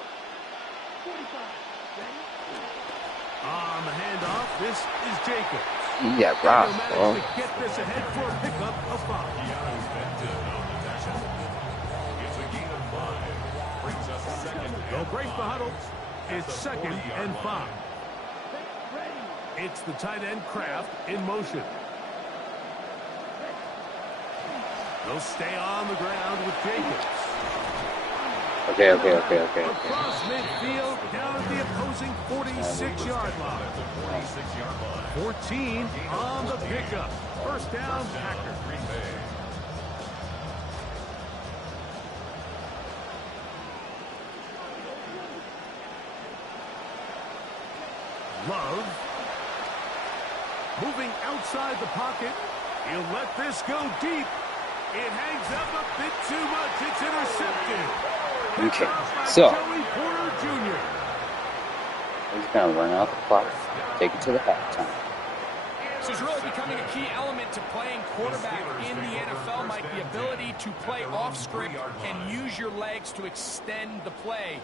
On the handoff, this is Jacobs. Need that rock, bro. Get this ahead for a pickup of 5. They'll break the huddle. It's 2nd and 5. It's the tight end Kraft in motion. They'll stay on the ground with Jacobs. Okay. Across midfield, down at the opposing 46-yard line. 14 on the pickup. 1st down, Packers. Love Moving outside the pocket. He'll let this go deep. It hangs up a bit too much. It's intercepted. Okay, so Joey Porter Jr. he's going to run out the clock, take it to the halftime. So it's really becoming a key element to playing quarterback in the NFL, Mike, the ability to play off script and use your legs to extend the play.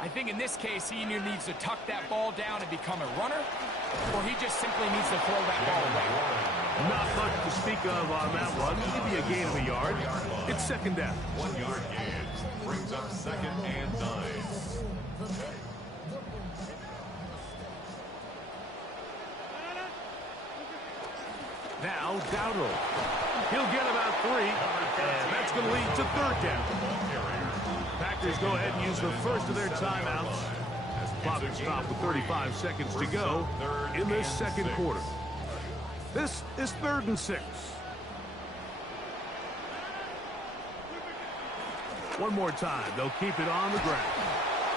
I think in this case, he either needs to tuck that ball down and become a runner, or he just simply needs to throw that ball away. Not much to speak of on that one. Maybe a gain of a yard. It's second down. 1 yard gain brings up second and 9. Now Dowdle. He'll get about 3, and that's going to lead to third down. Packers go ahead and use the first of their timeouts. Clock is stopped with 35 seconds to go in this second quarter. This is 3rd and 6. One more time. They'll keep it on the ground.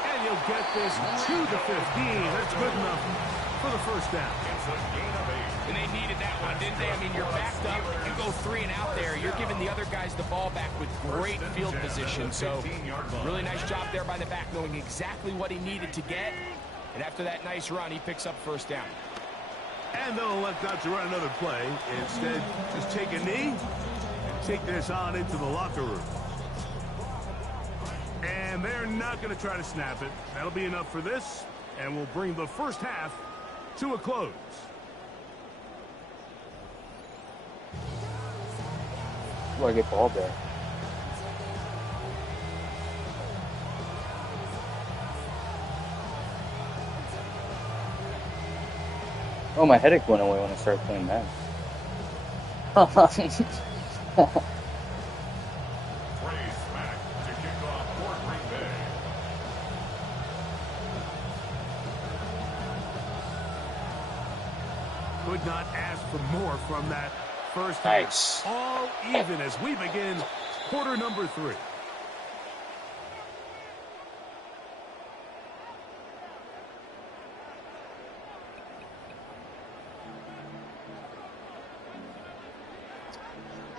And you'll get this to the 15. That's good enough for the first down. And they needed that one, didn't they? I mean, you're backed up. You go 3 and out there. You're giving the other guys the ball back with great field position. So really nice job there by the back, knowing exactly what he needed to get. And after that nice run, he picks up first down. And they'll elect not to run another play. Instead, just take a knee and take this on into the locker room. And they're not going to try to snap it. That'll be enough for this. And we'll bring the first half to a close. Where I get ball back. Oh, my headache went away when I started playing that. Could not ask for more from that first half. Nice. All even as we begin quarter number 3.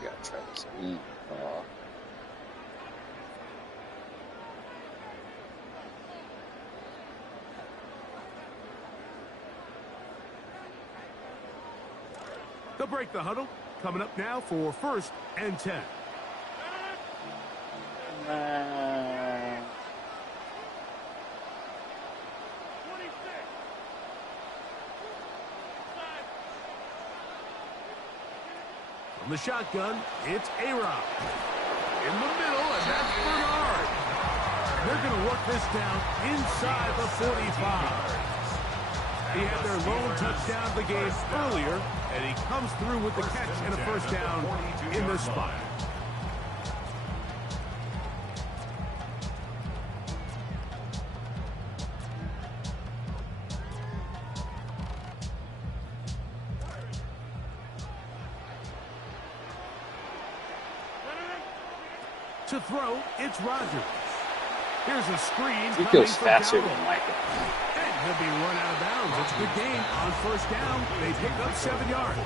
Gotta try this. They'll break the huddle. Coming up now for 1st and 10. From the shotgun, it's AROD. In the middle, and that's Bernard. They're going to work this down inside the 45. He had their lone touchdown of the game earlier, and he comes through with the catch and a first down in this spot. To throw, it's Rodgers. Here's a screen. He feels faster than Michael. He'll be run out of bounds. It's a good game. On first down, they pick up 7 yards.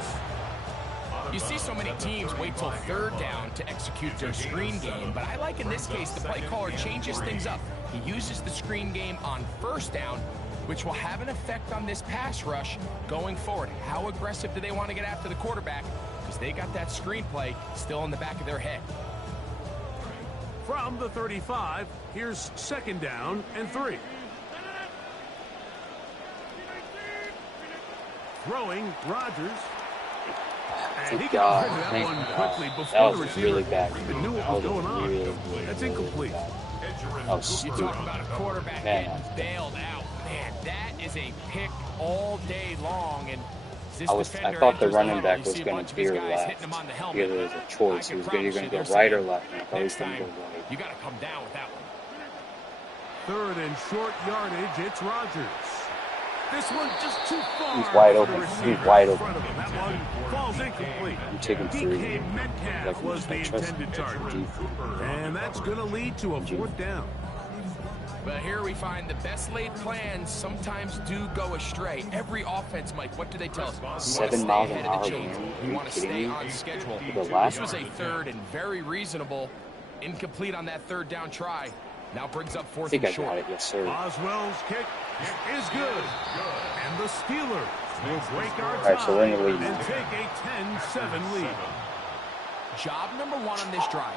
You see so many teams wait till 3rd down to execute their screen game, but I like in this case the play caller changes things up. He uses the screen game on 1st down, which will have an effect on this pass rush going forward. How aggressive do they want to get after the quarterback? Because they got that screen play still in the back of their head. From the 35, here's 2nd down and 3. Throwing, Rodgers. And he got rid of that one quickly before the receiver really bad. even knew what was going on. That's incomplete. You talk about a quarterback getting bailed out. Man, that is a pick all day long. And I thought the running back was going to veer left. Because there was a choice. He was either going to go right or left. And I thought he was going to go right. You got to come down with that one. 3rd and short yardage, it's Rodgers. This one just too far. He's wide open. He's wide open. That one falls incomplete. I'm taking 3. DK Metcalf was the intended target. And that's going to lead to a 4th down. But here we find the best laid plans sometimes do go astray. Every offense, Mike, what do they tell us? We want to 7 stay miles an ahead of hour the chains. wind. We Are want you to kidding stay me? on schedule. To the left. This was a third and very reasonable. Incomplete on that third down try. Now brings up I fourth think and I short. got it. Yes, sir. Boswell's kick is good. And the Steelers will break our All right, so we're in the tie lead. and take a 10-7 lead. Job number one on this drive,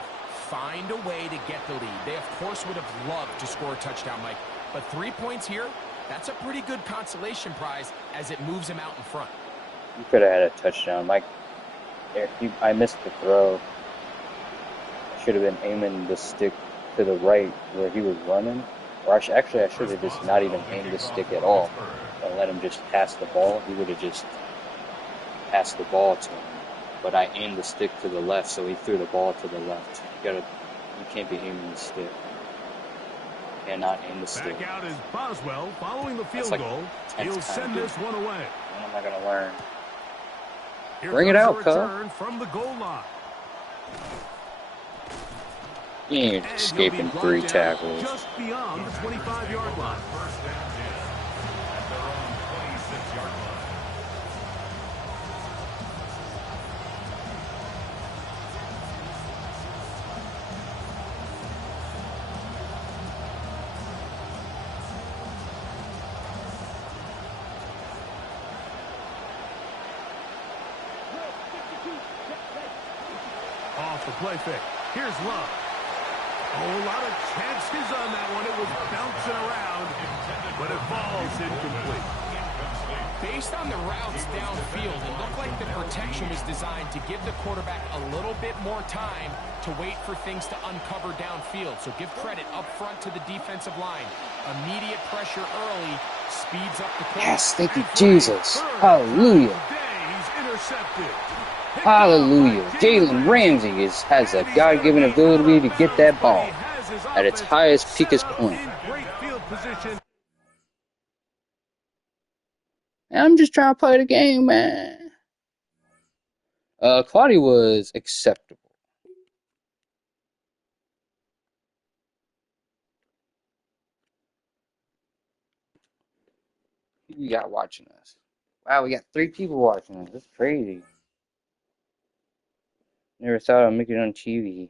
find a way to get the lead. They, of course, would have loved to score a touchdown, Mike. But 3 points here, that's a pretty good consolation prize as it moves him out in front. You could have had a touchdown. Mike, I missed the throw. I should have been aiming the stick to the right where he was running. Or actually, I should have just not even aimed the stick at all and let him just pass the ball. He would have just passed the ball to him. But I aimed the stick to the left, so he threw the ball to the left. You can't be aiming the stick. You cannot aim the stick. Back out is Boswell following the field That's like goal. 10th He'll time send this one away. When am I going to learn? Here Bring it comes out, the cuz. return from the goal line. He ain't And escaping he'll be 3 brought down tackles. just beyond the 25-yard line. First down 10 at their own 26-yard line. Off the play fake. Here's Love. Oh, a lot of chances on that one. It was bouncing around, but it falls incomplete. Based on the routes downfield, it looked like the protection was designed to give the quarterback a little bit more time to wait for things to uncover downfield. So give credit up front to the defensive line. Immediate pressure early speeds up the quarterback. Yes, thank you, Jesus. Hallelujah. Today he's intercepted. Hallelujah. Jalen Ramsey has a God-given ability to get that ball at its highest, peakest point. And I'm just trying to play the game, man. Claudia was acceptable. Who you got watching us? Wow, we got 3 people watching us. That's crazy. Never thought I'd make it on TV.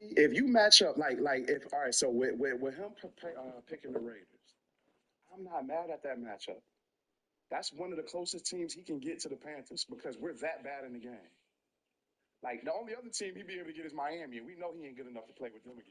If you match up if all right, so with him picking the Raiders, I'm not mad at that matchup. That's one of the closest teams he can get to the Panthers because we're that bad in the game. Like the only other team he'd be able to get is Miami, and we know he ain't good enough to play with them against.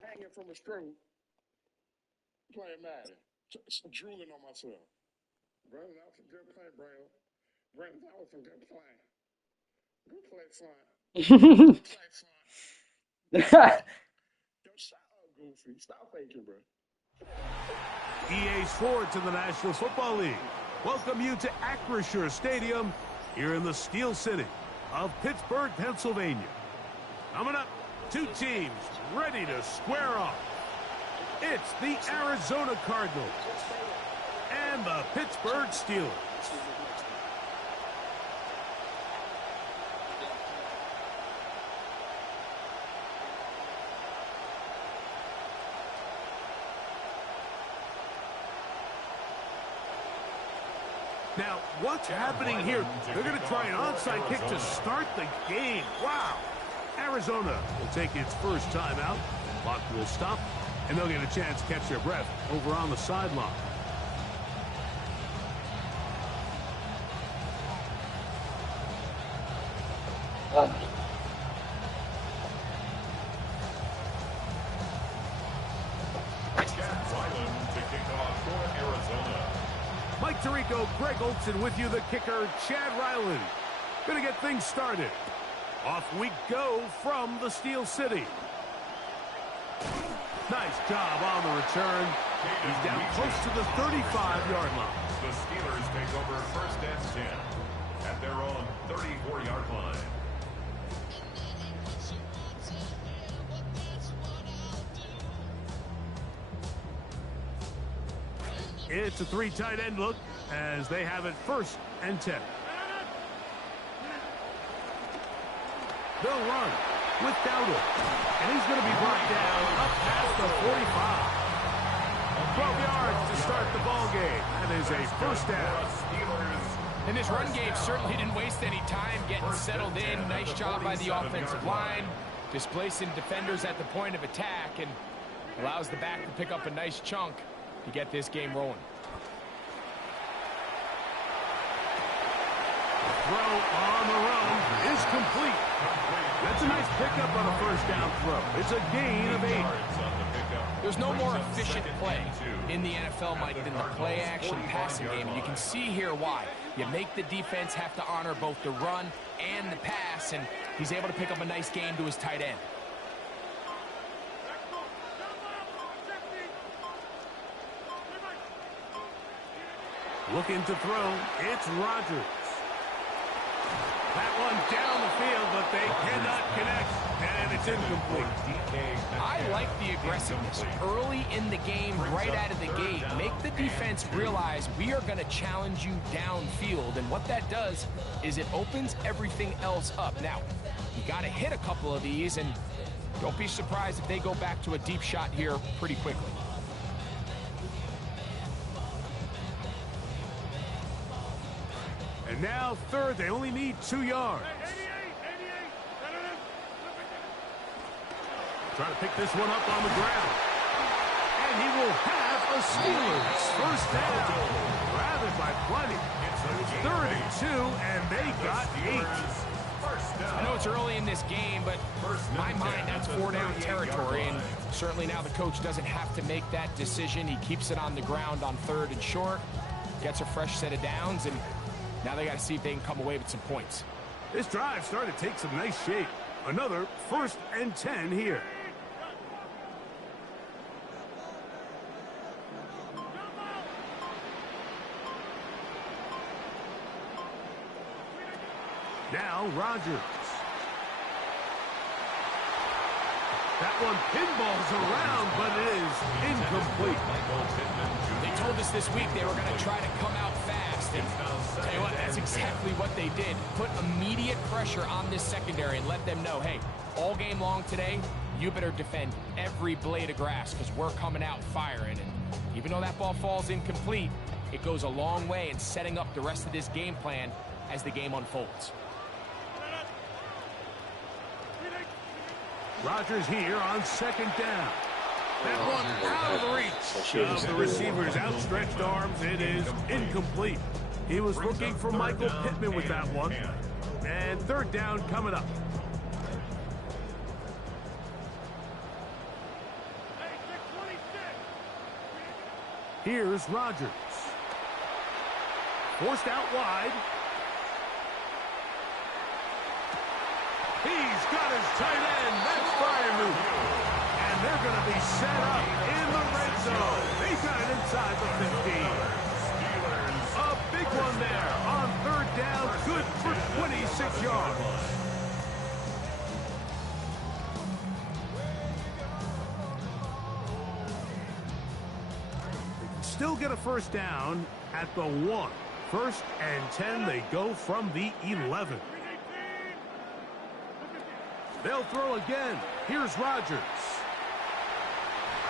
Hanging from a string, playing Madden, drooling on myself. Bro, that was a good play, bro. Bro, that was a good play. Good play, son. Good play, son. Yo, shut up, Goofy. Stop faking, bro. EA Sports in the National Football League welcome you to Acrisure Stadium here in the Steel City of Pittsburgh, Pennsylvania. Coming up, two teams ready to square off. It's the Arizona Cardinals and the Pittsburgh Steelers. Now, what's happening here? They're going to try an onside kick to start the game. Wow. Arizona will take its first timeout. Clock will stop, and they'll get a chance to catch their breath over on the sideline. Mike Tirico, Greg Olson with you, the kicker, Chad Ryland. Going to get things started. Off we go from the Steel City. Nice job on the return. He's down close to the 35-yard line. The Steelers take over first and 10 at their own 34-yard line. It's a three tight end look as they have it first and 10. They'll run with Dowdle. And he's going to be brought down up past the 45. 12 yards to start the ball game. That is a first down. And this run game certainly didn't waste any time getting settled in. Nice job by the offensive line, displacing defenders at the point of attack, and allows the back to pick up a nice chunk to get this game rolling. Throw on the run is complete. That's a nice pickup on a first down throw. It's a gain of 8. There's no more efficient play in the NFL, Mike, than the play-action passing game, and you can see here why. You make the defense have to honor both the run and the pass, and he's able to pick up a nice game to his tight end. Looking to throw, it's Rodgers. That one down the field, but they cannot connect, and it's incomplete. I like the aggressiveness early in the game, right out of the gate. Make the defense realize we are going to challenge you downfield, and what that does is it opens everything else up. Now, you got to hit a couple of these, and don't be surprised if they go back to a deep shot here pretty quickly. And now third, they only need 2 yards. Trying to pick this one up on the ground. And he will have a Steelers first down. Grabbed by plenty. It's 32, and they got 8. I know it's early in this game, but in my mind, that's 4-down territory, and certainly now the coach doesn't have to make that decision. He keeps it on the ground on 3rd and short, gets a fresh set of downs, and now they got to see if they can come away with some points. This drive started to take some nice shape. Another 1st and 10 here. Now Rodgers. That one pinballs around, but it is incomplete. They told us this week they were going to try to come out fast. And tell you what, that's exactly what they did. Put immediate pressure on this secondary and let them know, hey, all game long today, you better defend every blade of grass because we're coming out firing. And even though that ball falls incomplete, it goes a long way in setting up the rest of this game plan as the game unfolds. Rodgers here on 2nd down. That one out of the reach of the receiver's outstretched arms. It is incomplete. He was looking for Michael Pittman with that one. And 3rd down coming up. Here's Rodgers. Forced out wide. He's got his tight end. That's Freiermuth. And they're going to be set up in the red zone. They got it inside the 15. A big one there on 3rd down. Good for 26 yards. They can still get a 1st down at the 1. 1st and 10. They go from the 11. They'll throw again. Here's Rodgers.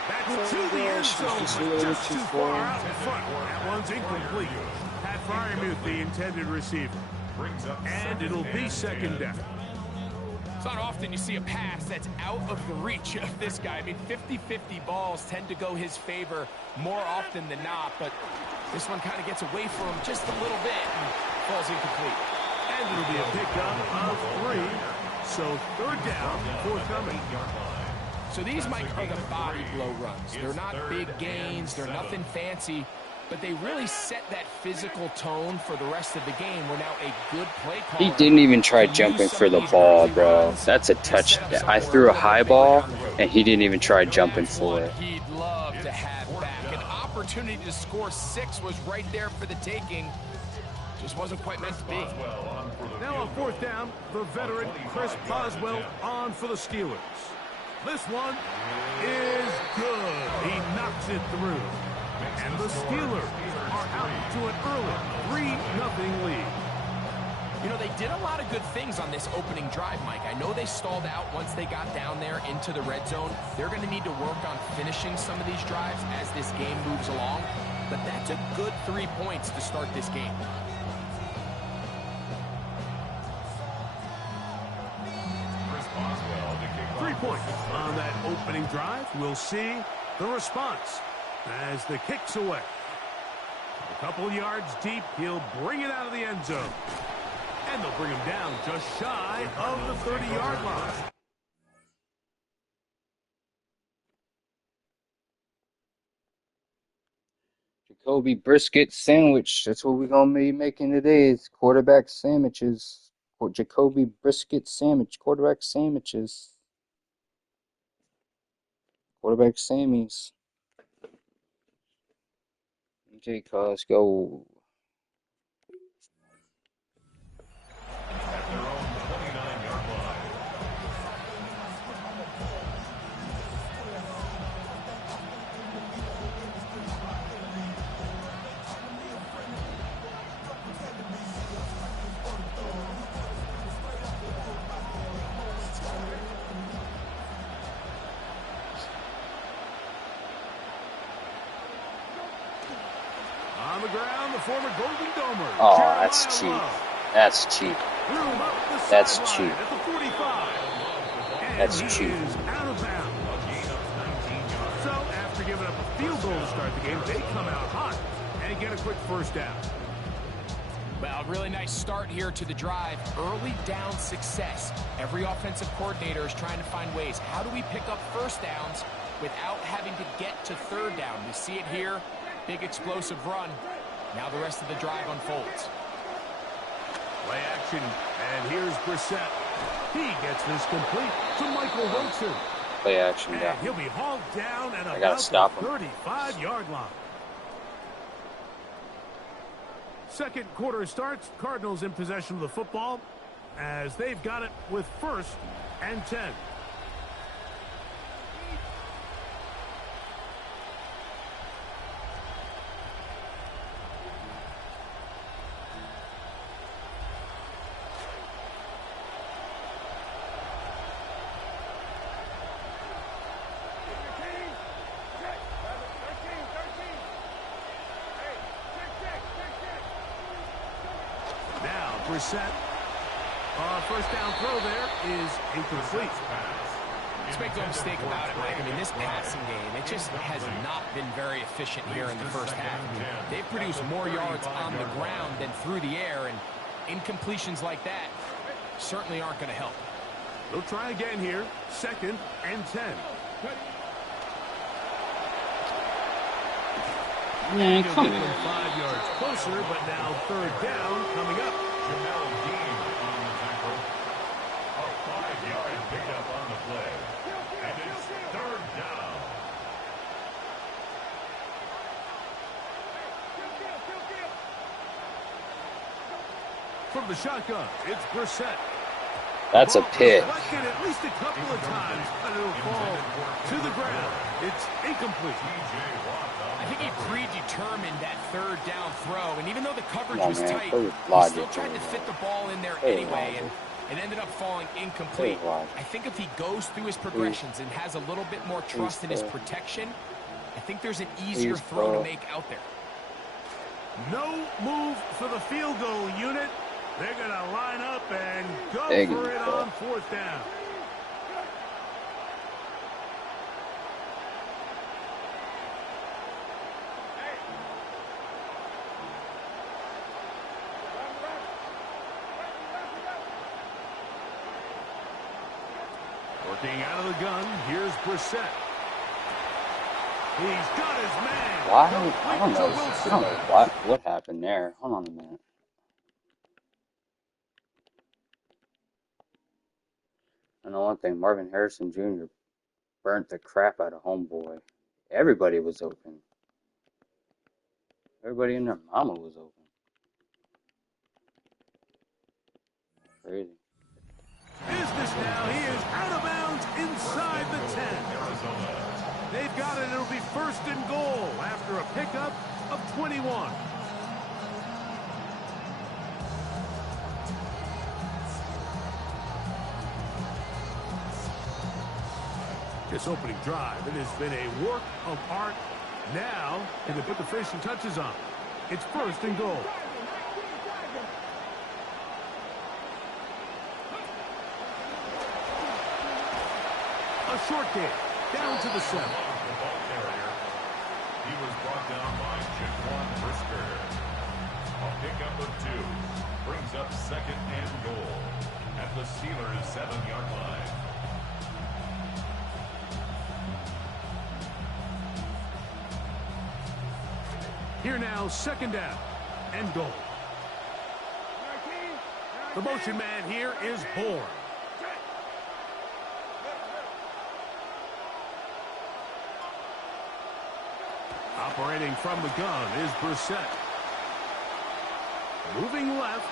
That's to the end zone, but just too far out in front. That one's incomplete. Pat Freiermuth, the intended receiver. And it'll be 2nd down. It's not often you see a pass that's out of the reach of this guy. I mean, 50-50 balls tend to go his favor more often than not, but this one kind of gets away from him just a little bit and falls incomplete. And it'll be a pickup of 3. So 3rd down, forthcoming. So these, Mike, are the body blow runs. They're not big gains. They're nothing fancy. But they really set that physical tone for the rest of the game. We're now a good play caller. He didn't even try jumping for the ball, bro. That's a touch. I threw a high ball, and he didn't even try jumping for it. He'd love to have back. An opportunity to score 6 was right there for the taking. Just wasn't quite meant to be. Now on 4th down, the veteran Chris Boswell on for the Steelers. This one is good. He knocks it through. And the Steelers are out to an early 3-0 lead. You know, they did a lot of good things on this opening drive, Mike. I know they stalled out once they got down there into the red zone. They're going to need to work on finishing some of these drives as this game moves along. But that's a good 3 points to start this game. 3 points on that opening drive. We'll see the response as the kick's away. A couple yards deep, he'll bring it out of the end zone. And they'll bring him down just shy of the 30-yard line. Jacoby brisket sandwich. That's what we're gonna be making today. It's quarterback sandwiches. Or Jacoby brisket sandwich. Quarterback sandwiches. Quarterback Sammys. Okay, let's go. At their own 29-yard line. On the ground, the former Golden Domer. Oh, Jeremiah that's cheap. Love. That's cheap. Threw him up the That's sideline cheap. at the 45. And That's he cheap. is out of bounds. So after giving up a field goal to start the game, they come out hot and get a quick first down. Well, really nice start here to the drive. Early down success. Every offensive coordinator is trying to find ways. How do we pick up first downs without having to get to third down? We see it here. Big explosive run. Now the rest of the drive unfolds. Play action, and here's Brissett. He gets this complete to Michael Wilson. Play action And down. he'll be hauled down at gotta about stop the him. 35-yard line. Second quarter starts. Cardinals in possession of the football as they've got it with 1st and 10. Brissett. First down throw there is incomplete. Let's make no mistake about it, Mike. I mean, this passing game, it just has not been very efficient here in the first half. I mean, they've produced more yards on the ground than through the air, and incompletions like that certainly aren't going to help. They'll try again here. 2nd and 10. Man, come on. 5 yards closer, but now 3rd down coming up. Jamel Dean on the tackle. A 5-yard pickup on the play. And it's 3rd down. From the shotgun, it's Brissett. That's a pick. Deflected at least a couple of times, but it'll fall to the ground. It's incomplete. I think he predetermined that 3rd down throw, and even though the coverage Come on, was man. tight, Play with he logic, still tried to man. fit the ball in there Play with anyway, logic. and it ended up falling incomplete. Play with logic. I think if he goes through his progressions and has a little bit more trust in his bro. protection, I think there's an easier Please, throw bro. to make out there. No move for the field goal unit. They're going to line up and go Dang for it, it bro. on 4th down. Working out of the gun, here's Brissett. He's got his man. Why? I don't know. Complete to I don't know what happened there. Hold on a minute. I know one thing. Marvin Harrison Jr. burnt the crap out of homeboy. Everybody was open. Everybody and their mama was open. Crazy. Business now. He is out of bounds inside the 10. They've got it. It'll be 1st and goal after a pickup of 21. This opening drive, it has been a work of art. Now, they can put the finishing touches on. It's 1st and goal. A short game, down to the 7. The ball carrier. He was brought down by Jaquan Brisker. A pickup of 2 brings up 2nd and goal at the Steelers' 7-yard line. Here now, second down and goal. The motion man here is Bourne. Operating from the gun is Brissett. Moving left.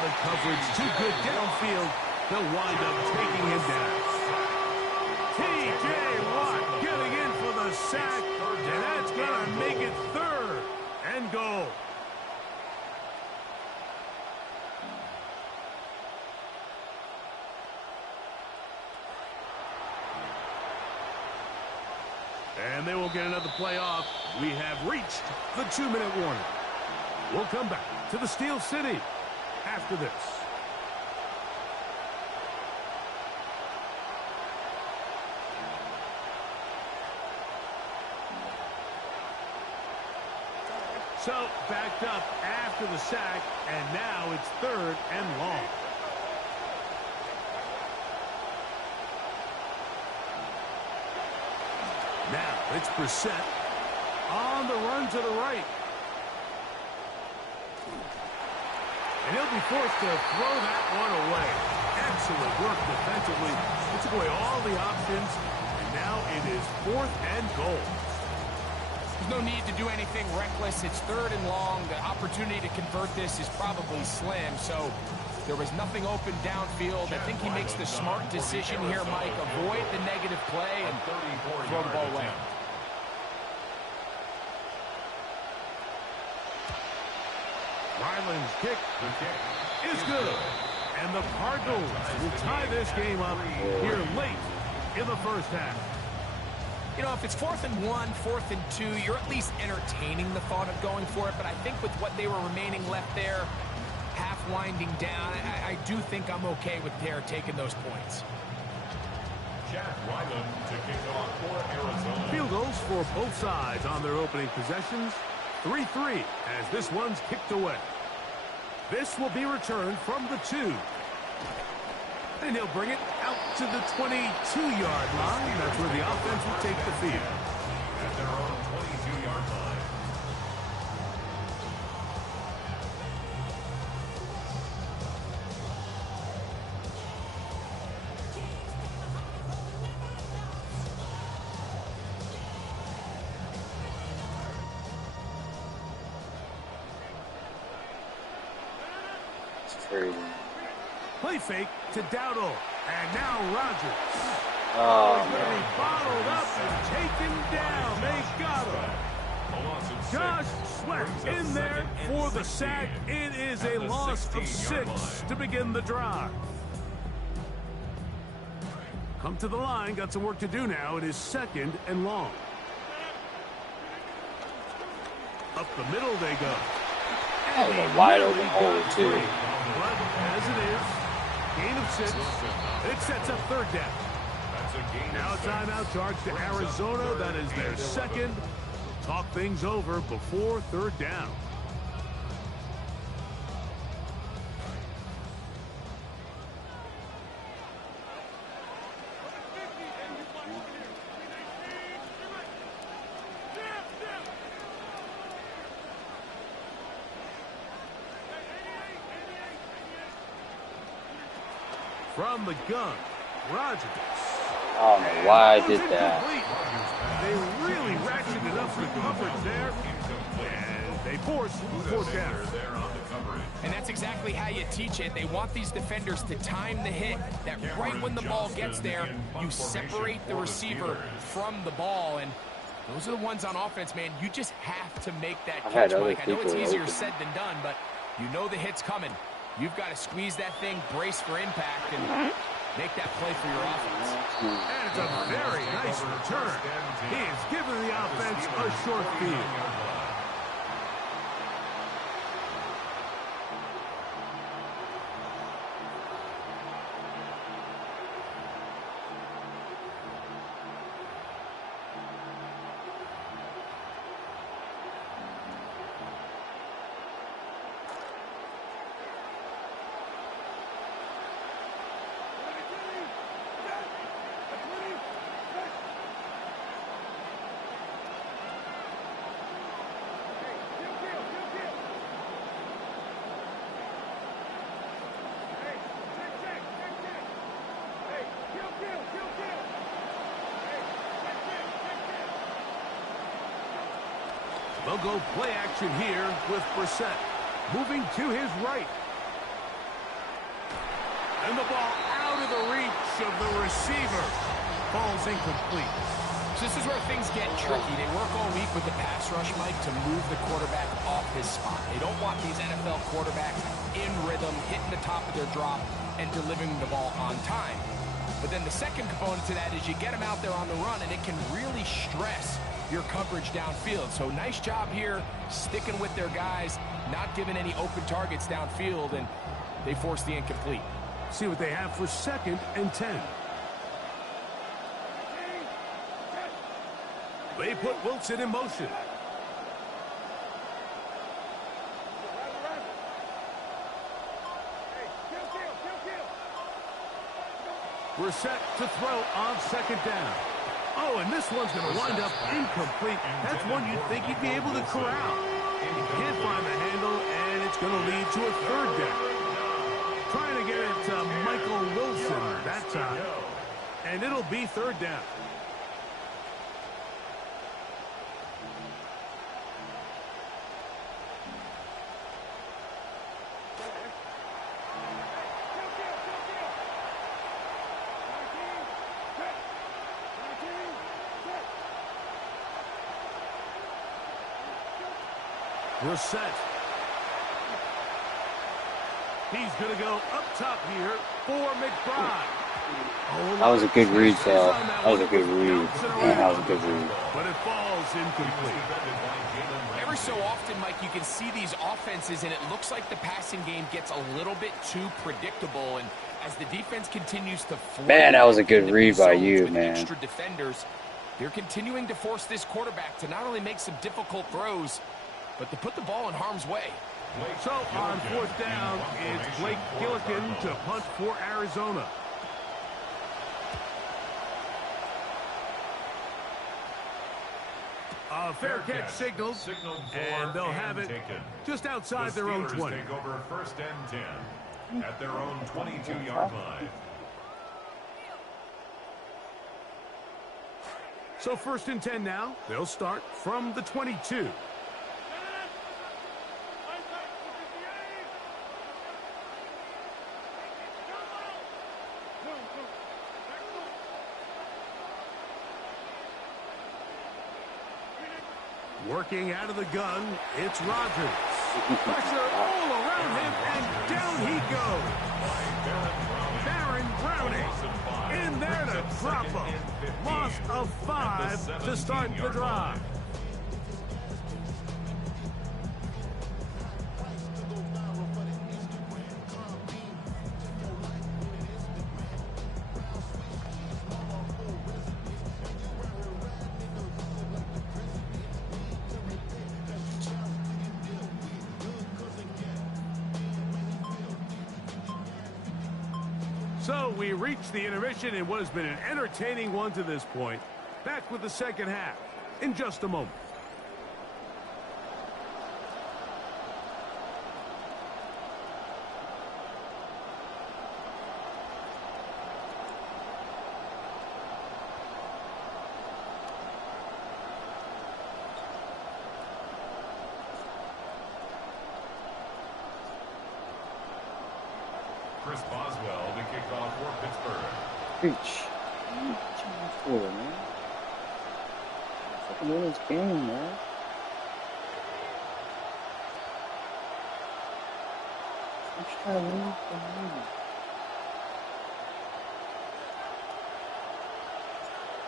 The coverage too good downfield. They'll wind up taking him down. T.J. Watt getting in for the sack, and that's going to make it third and goal. And they will get another play off. We have reached the 2-minute warning. We'll come back to the Steel City after this. So, backed up after the sack, and now it's third and long. Now, it's Brissett on the run to the right. And he'll be forced to throw that one away. Excellent work defensively. He took away all the options, and now it is fourth and goal. There's no need to do anything reckless. It's third and long. The opportunity to convert this is probably slim, so there was nothing open downfield. I think he makes the smart decision here, Mike. Avoid the negative play and throw the ball away. Ryland's kick is good. And the Cardinals will tie this game up here late in the first half. You know, if it's 4th and 1, 4th and 2, you're at least entertaining the thought of going for it. But I think with what they were remaining left there, half winding down, I do think I'm okay with their taking those points. Jack Ryland to kick off for Arizona. Field goals for both sides on their opening possessions. 3-3 as this one's kicked away. This will be returned from the 2. And he'll bring it out to the 22-yard line. That's where the offense will take the field. At their own 22-yard line. It's crazy. Play fake to Dowdle. And now Rodgers. Oh, He's going to be bottled up and taken down. They got him. Josh Sweat in there for the sack. It is a loss of 6 to begin the drive. Come to the line. Got some work to do now. It is 2nd and long. Up the middle they go. That was a wide open hole, too. But as it is, gain of 6. It sets up third down. Now a timeout charge to Arizona. That is their second. Talk things over before third down. From the gun, Rodgers. I don't know why I did that. They really ratcheted up the coverage there, and they forced fourth down. And that's exactly how you teach it. They want these defenders to time the hit, that right when the ball gets there, you separate the receiver from the ball. And those are the ones on offense, man. You just have to make that catch, Mike. I know it's easier said than done, but you know the hit's coming. You've got to squeeze that thing, brace for impact, and make that play for your offense. And it's a very nice return. He has given the offense a short field. They'll go play action here with Brissett. Moving to his right. And the ball out of the reach of the receiver. Ball's incomplete. So this is where things get tricky. They work all week with the pass rush, Mike, to move the quarterback off his spot. They don't want these NFL quarterbacks in rhythm, hitting the top of their drop, and delivering the ball on time. But then the second component to that is you get them out there on the run, and it can really stress your coverage downfield. So nice job here, sticking with their guys, not giving any open targets downfield, and they force the incomplete. See what they have for 2nd and 10. They put Wilson in motion. Brissett to throw on 2nd down. Oh, and this one's going to wind up incomplete. That's one you'd think he'd be able to corral. He can't find the handle, and it's going to lead to a 3rd down. Trying to get it to Michael Wilson that time. And it'll be 3rd down. Brissett. He's going to go up top here for McBride. Oh, That was a good read, Sal. That was a good read. Man, that was a good read. But it falls incomplete. Every so often, Mike, you can see these offenses, and it looks like the passing game gets a little bit too predictable. And as the defense continues to flood, Man, that was a good read by you, with man. extra defenders, they're continuing to force this quarterback to not only make some difficult throws, but to put the ball in harm's way. So on 4th down, it's Blake Gillikin to punt for Arizona. A fair catch signaled, and they'll have it just outside their own 20. Take over 1st and 10 at their own 22-yard line. So 1st and 10 now. They'll start from the 22. Working out of the gun, it's Rodgers. Pressure all around him, and down he goes. Baron Browning in there to drop him. Loss of 5 to start the drive. So we reach the intermission in what has been an entertaining one to this point. Back with the 2nd half in just a moment. Chris Boswell to kick off for Pittsburgh. Preach. What are you doing, man? Fucking win this game, man. I'm just trying to win this game.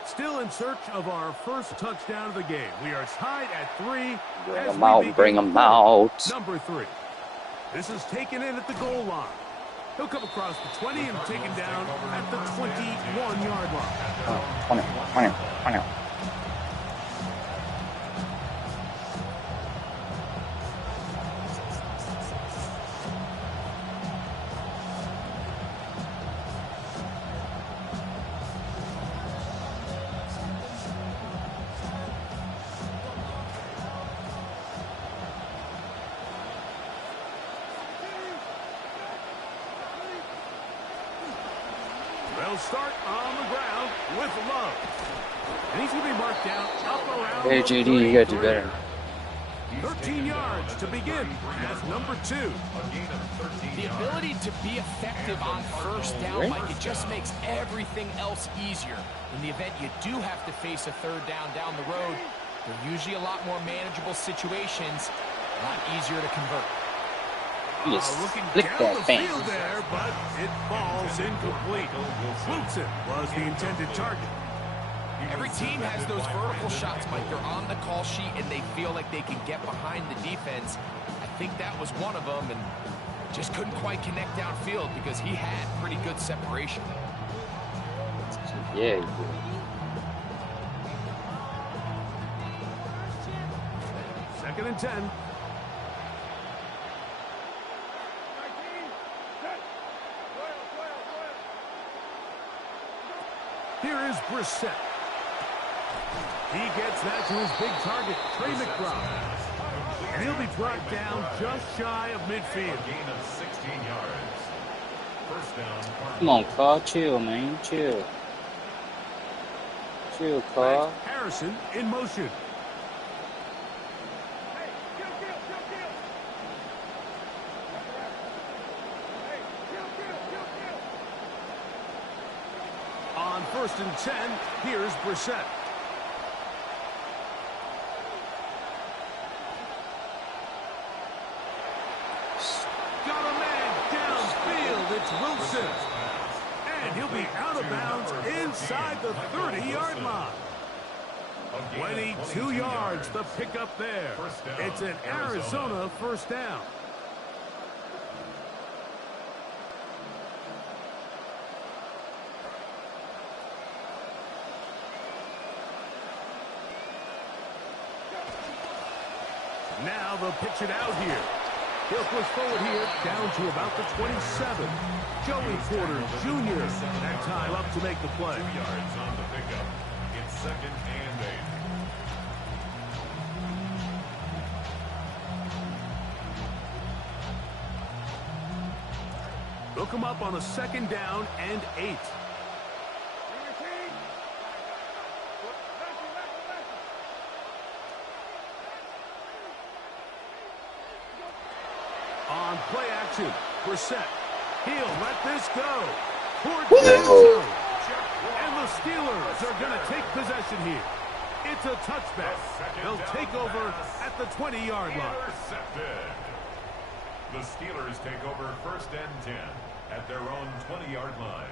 Still in search of our first touchdown of the game. We are tied at 3. Bring them out, bring them out. Number 3. This is taken in at the goal line. He'll come across the 20 and taken down at the 21-yard line. 20. They'll start on the ground with Love. And he's going to be marked down up around Hey, the JD, you got to do 33. better. 13 yards to begin as number 2. The ability to be effective on first down, Mike, it just makes everything else easier. In the event you do have to face a third down the road, they're usually a lot more manageable situations, a lot easier to convert. Just Looking flick down that the thing. field there, but it falls incomplete. Wilson was the intended target. Every team has those vertical shots, Mike. They're on the call sheet, and they feel like they can get behind the defense. I think that was one of them, and just couldn't quite connect downfield because he had pretty good separation. Yeah, he did. Second and 10. Here is Brissett. He gets that to his big target, Trey McBride. And he'll be brought down just shy of midfield. Gain of 16 yards. First down. Come on, Carl. Chill, man. Chill. Chill, Carl. Harrison in motion. On first and 10, here's Brissett. Got a man downfield. It's Wilson. And he'll be out of bounds inside the 30-yard line. 22 yards to pick up there. It's an Arizona first down. Now they'll pitch it out here. He'll push forward here down to about the 27. Joey Porter Jr. that time up to make the play. 2 yards on the pickup. It's second and 8. They'll come up on a second down and 8. On play action, Brissett. He'll let this go. Towards the end zone. And the Steelers are going to take possession here. It's a touchback. They'll take over at the 20-yard line. Intercepted. The Steelers take over first and 10 at their own 20-yard line.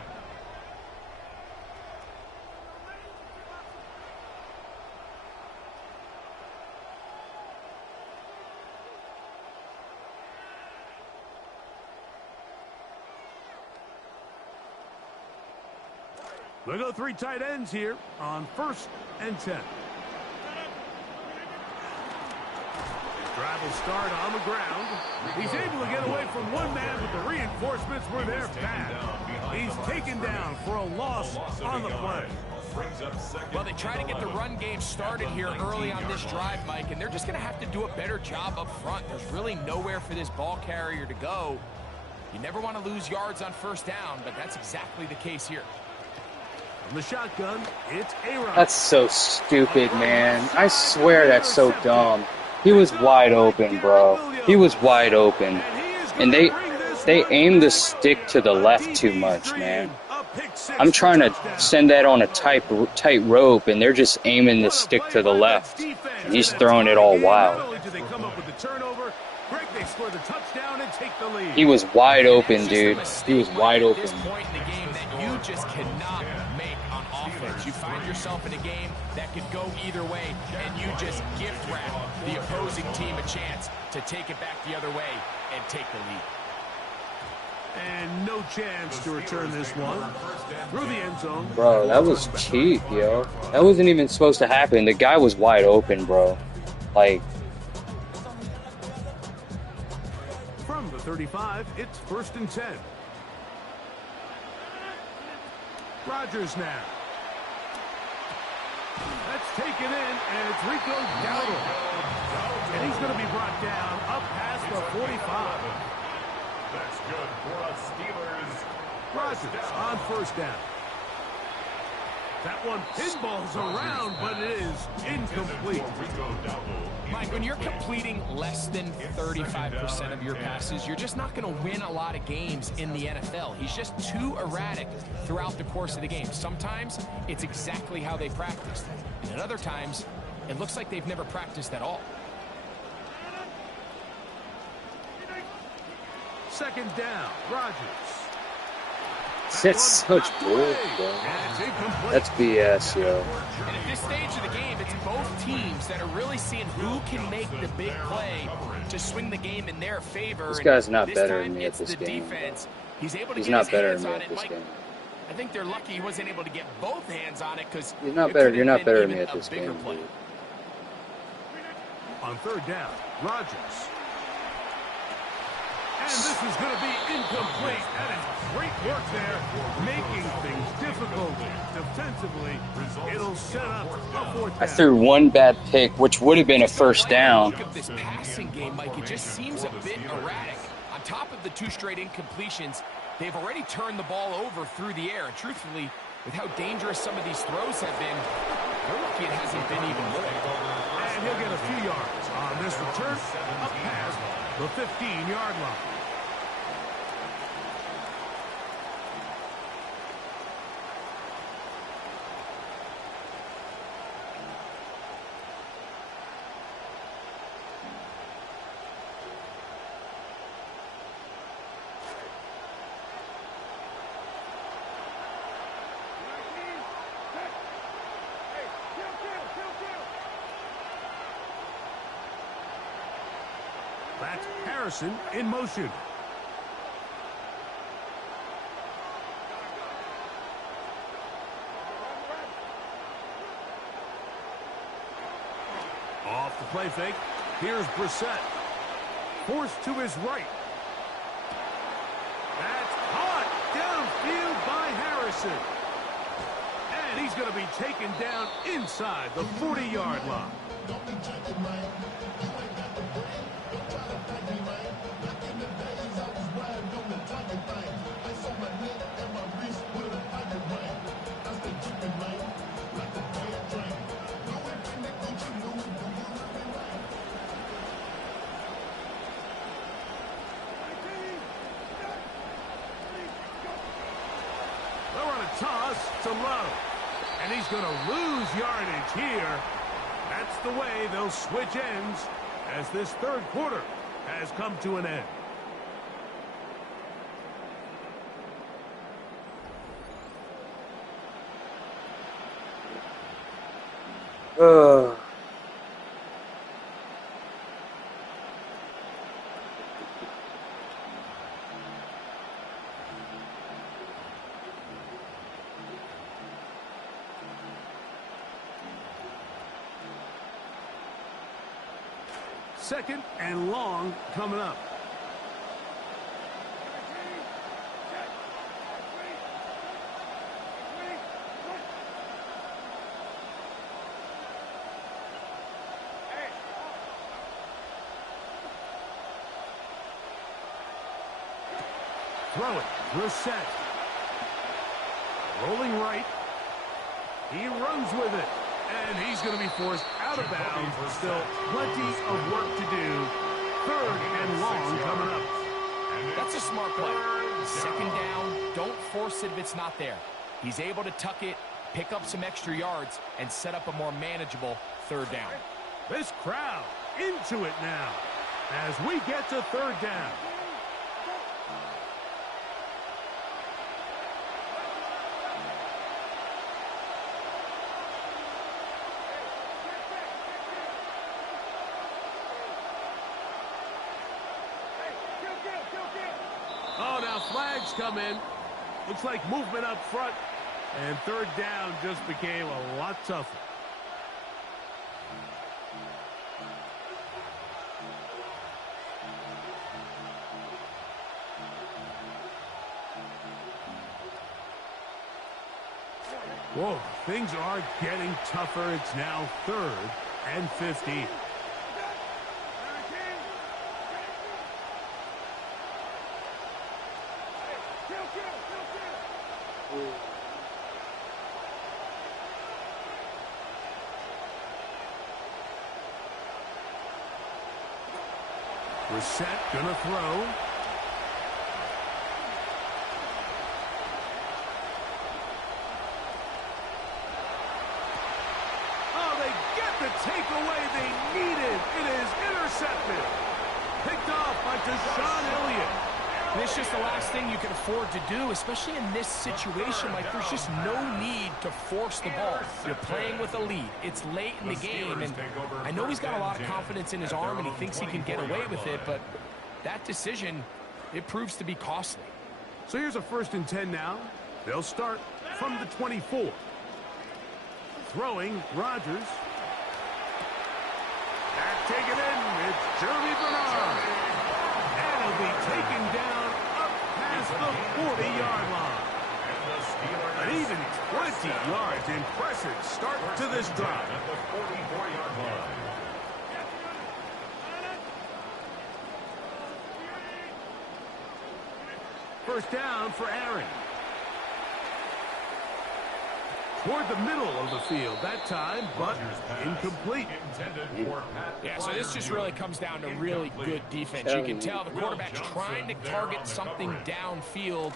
They go 3 tight ends here on first and 10. Drive will start on the ground. He's able to get away from one man, but the reinforcements were there fast. He's taken down for a loss on the play. Well, they try to get the run game started here early on this drive, Mike, and they're just going to have to do a better job up front. There's really nowhere for this ball carrier to go. You never want to lose yards on first down, but that's exactly the case here. From the shotgun, it's AROD. That's so stupid, man. I swear that's so dumb. He was wide open, bro. He was wide open. And they aim the stick to the left too much, man. I'm trying to send that on a tight rope, and they're just aiming the stick to the left. And he's throwing it all wild. He was wide open, dude. He was wide open. You just cannot make on offense. You find yourself in a game that could go either way, and you just gift wrap the opposing team a chance to take it back the other way and take the lead. And no chance to return this one through the end zone. Bro, that was cheap, yo. That wasn't even supposed to happen. The guy was wide open, bro. Like, from the 35, it's first and 10. Rodgers now. That's taken in, and it's Rico Dowdle. And he's going to be brought down up past the 45. That's good for us Steelers. Rodgers on first down. That one pinballs around, but it is incomplete. Mike, when you're completing less than 35% of your passes, you're just not going to win a lot of games in the NFL. He's just too erratic throughout the course of the game. Sometimes it's exactly how they practiced, and at other times it looks like they've never practiced at all. Second down, Rodgers. That's such bull, bro. That's BS, yo. And at this stage of the game, it's both teams that are really seeing who can make the big play to swing the game in their favor. This guy's not this better time than me at it's this the game. defense. He's able to He's get not his better hands than me on at it, this Mike. game. I think they're lucky he wasn't able to get both hands on it because He's not better. You're not better than me at this game, dude. On third down, Rodgers. And this is going to be incomplete. That is great work there, making things difficult defensively. It'll set up a fourth down. I threw one bad pick, which would have been a first down. Look at this passing game, Mike. It just seems a bit erratic. On top of the 2 straight incompletions, they've already turned the ball over through the air. And truthfully, with how dangerous some of these throws have been, they're lucky it hasn't been even more. And he'll get a few yards on this return up past the 15-yard line. That's Harrison in motion. Off the play fake. Here's Brissett. Forced to his right. That's caught downfield by Harrison. And he's going to be taken down inside the 40-yard line. They're on a toss to Lowe. And he's going to lose yardage here. That's the way they'll switch ends as this third quarter has come to an end. Second and long coming up. Throw it. Brissett. Rolling right. He runs with it. And he's going to be forced out of bounds. Still plenty of work to do. Third and long coming up. That's a smart play. Second down, don't force it if it's not there. He's able to tuck it, pick up some extra yards, and set up a more manageable third down. This crowd into it now as we get to third down. Oh, now flags come in. Looks like movement up front. And third down just became a lot tougher. Whoa, things are getting tougher. It's now 3rd and 15. Reset gonna throw. Oh, they get the takeaway they needed. It is intercepted. Picked off by Deshaun Elliott. And it's just the last thing you can afford to do, especially in this situation. Like, there's just no need to force the ball. You're playing with a lead. It's late in the game, and I know he's got a lot of confidence in his arm, and he thinks he can get away with it, but that decision, it proves to be costly. So here's a 1st and 10 now. They'll start from the 24. Throwing, Rodgers. Back taken in, it's Jeremy Bernard. And he'll be taken down up past the 40-yard line. An even 20 yards. Impressive start to this drive. At the 44-yard line. First down for Aaron. Toward the middle of the field that time, but incomplete. Yeah, so this just really comes down to really good defense. You can tell the quarterback's trying to target something downfield,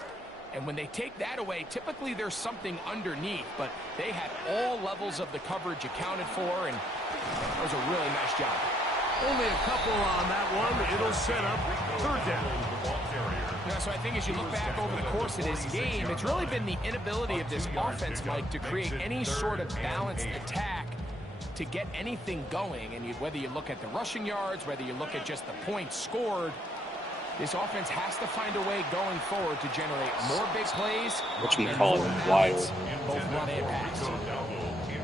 and when they take that away, typically there's something underneath, but they had all levels of the coverage accounted for, and that was a really nice job. Only a couple on that one. It'll set up 3rd down. Yeah, so I think as you look back over the course of this game, it's really been the inability of this offense, Mike, to create any sort of balanced attack to get anything going. And whether you look at the rushing yards, whether you look at just the points scored, this offense has to find a way going forward to generate more big plays. What you call it, wild. Both run and pass.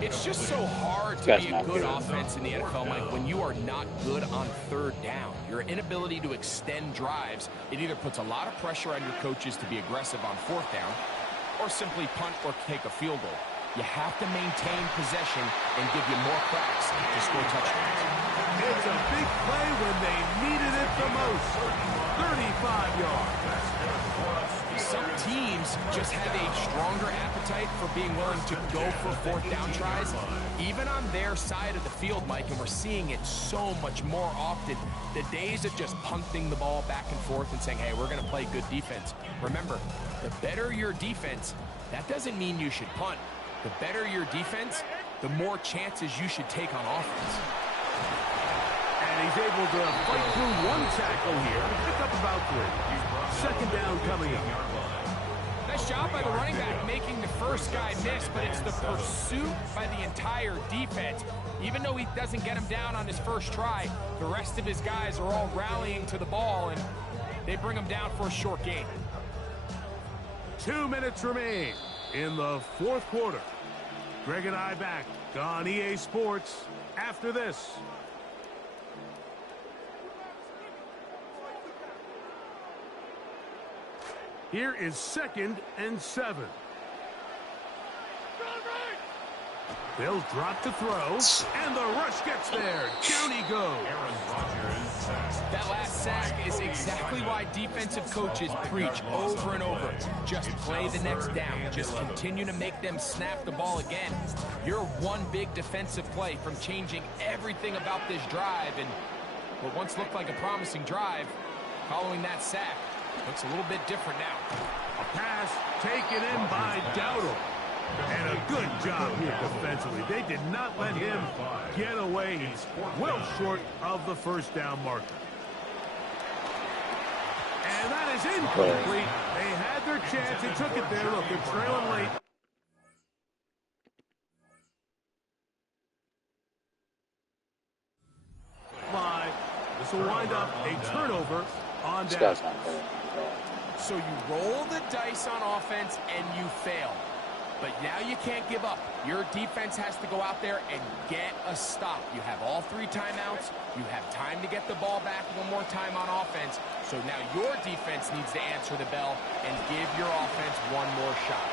It's just so hard to be a good offense in the NFL, Mike, when you are not good on 3rd down. Your inability to extend drives, it either puts a lot of pressure on your coaches to be aggressive on 4th down or simply punt or take a field goal. You have to maintain possession and give you more cracks to score touchdowns. It's a big play when they needed it the most. 35 yards. Some teams just have a stronger appetite for being willing to go for 4th down tries, even on their side of the field, Mike, and we're seeing it so much more often. The days of just punting the ball back and forth and saying, hey, we're going to play good defense. Remember, the better your defense, that doesn't mean you should punt. The better your defense, the more chances you should take on offense. And he's able to fight through 1 tackle here. Pick up about 3. 2nd down coming up. Nice job by the running back making the first guy miss, but it's the pursuit by the entire defense. Even though he doesn't get him down on his first try, the rest of his guys are all rallying to the ball, and they bring him down for a short gain. 2 minutes remain in the 4th quarter. Greg and I back on EA Sports after this. Here is 2nd and 7. They'll drop to throw, and the rush gets there. Down he goes. That last sack is exactly why defensive coaches preach over and over. Just play the next down. Just continue to make them snap the ball again. You're one big defensive play from changing everything about this drive, and what once looked like a promising drive, following that sack, looks a little bit different now. A pass taken in by Dowdle. And a good job here defensively. They did not let him get away. He's well short of the 1st down marker. And that is incomplete. They had their chance. They took it there. Look, they're trailing late. This will wind up a turnover on down. So you roll the dice on offense and you fail. But now you can't give up. Your defense has to go out there and get a stop. You have all 3 timeouts. You have time to get the ball back one more time on offense. So now your defense needs to answer the bell and give your offense one more shot.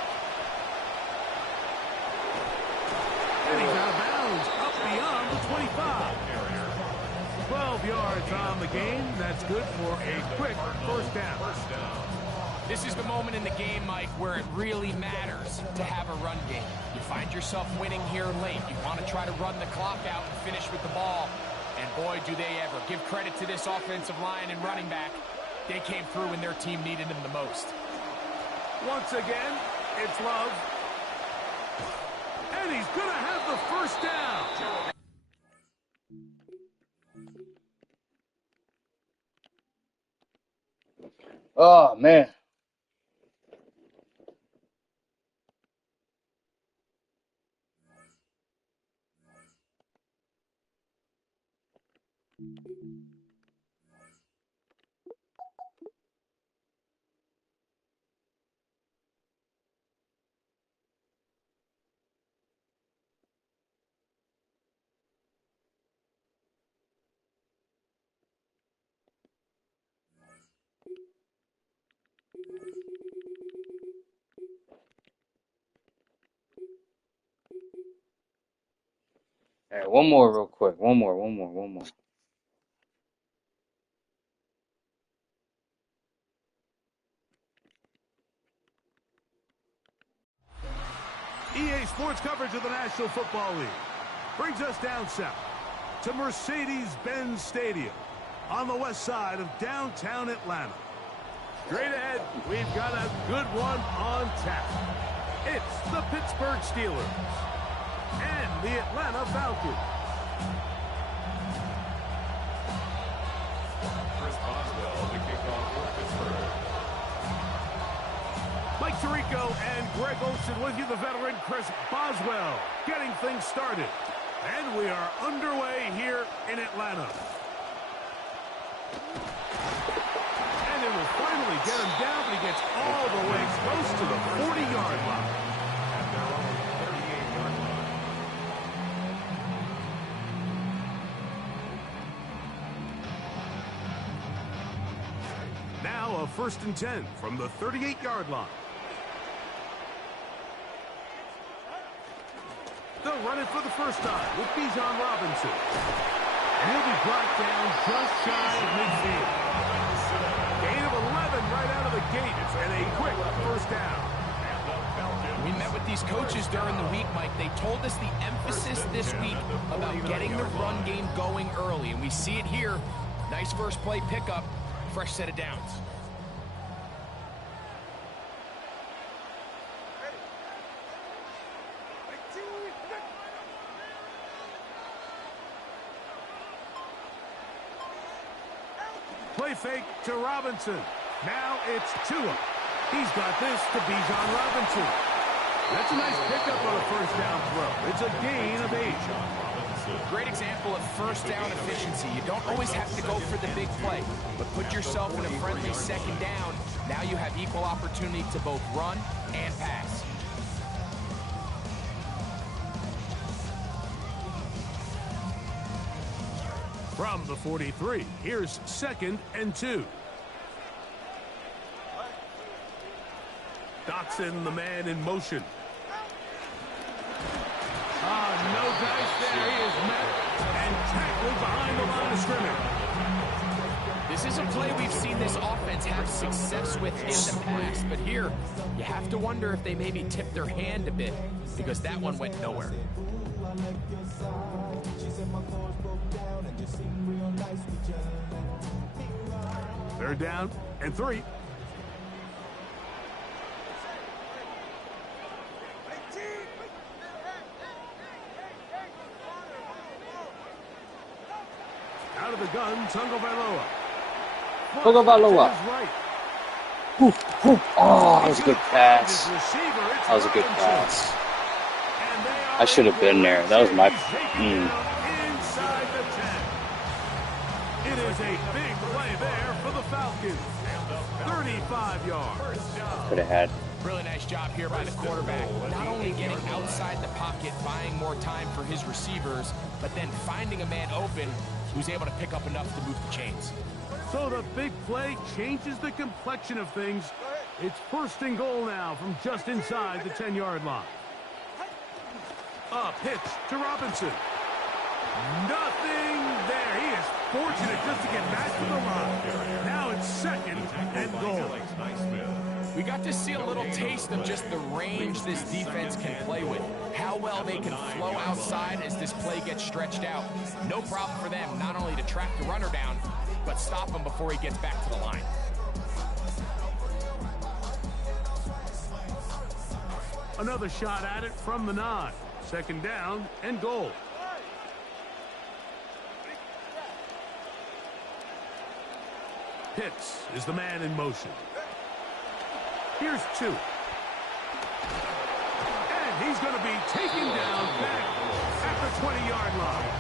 And he's out of bounds, up beyond the 25. 12 yards on the game. That's good for a quick 1st down. This is the moment in the game, Mike, where it really matters to have a run game. You find yourself winning here late. You want to try to run the clock out and finish with the ball. And boy, do they ever. Give credit to this offensive line and running back. They came through when their team needed them the most. Once again, it's Love. And he's going to have the first down. Oh, man. All right, one more real quick. One more. EA Sports coverage of the National Football League brings us down south to Mercedes-Benz Stadium on the west side of downtown Atlanta. Straight ahead, we've got a good one on tap. It's the Pittsburgh Steelers and the Atlanta Falcons. Chris Boswell, the kickoff for Pittsburgh. Mike Tirico and Greg Olsen with you, the veteran Chris Boswell, getting things started. And we are underway here in Atlanta. And it will finally get him down, but he gets all the way close to the 40-yard line. At their own 38-yard line. Now a 1st and 10 from the 38-yard line. They'll run it for the first time with Bijan Robinson. And he'll be brought down just shy of midfield. Gain of 11 right out of the gate and a quick first down. We met with these coaches during the week, Mike. They told us the emphasis this week about getting the run game going early, and we see it here. Nice first play pickup, fresh set of downs. Play fake to Robinson. Now it's Tua. He's got this to Bijan Robinson. That's a nice pickup on a first down throw. It's a gain of 8. Great example of first down efficiency. You don't always have to go for the big play, but put yourself in a friendly second down. Now you have equal opportunity to both run and pass. From the 43, here's 2nd and 2. Dotson, the man in motion. No dice there. He is met and tackled behind the line of scrimmage. This is a play we've seen this offense have success with in the past, but here you have to wonder if they maybe tipped their hand a bit because that one went nowhere. They're down and 3. Out of the gun, Tagovailoa. Right. Oh, that was a good pass. That was a good pass. I should have been there. That was my... Inside the 10. It is a big play there for the Falcons. 35 yards. Could have had. Really nice job here by the quarterback. Not only getting outside the pocket, buying more time for his receivers, but then finding a man open who's able to pick up enough to move the chains. So the big play changes the complexion of things. It's 1st and goal now from just inside the 10-yard line. A pitch to Robinson. Nothing there. He is fortunate just to get back to the line. Now it's second and goal. We got to see a little taste of just the range this defense can play with. How well they can flow outside as this play gets stretched out. No problem for them not only to track the runner down, but stop him before he gets back to the line. Another shot at it from the 9. Second down and goal. Pitts is the man in motion. Here's 2. And he's going to be taken down back at the 20-yard line.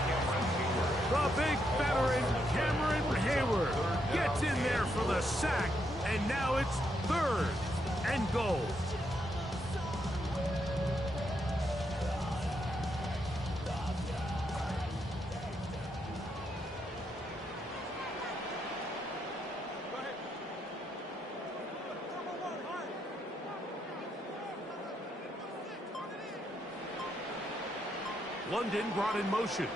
The big veteran, Cameron Hayward, gets in there for the sack, and now it's third and goal. London brought in motion.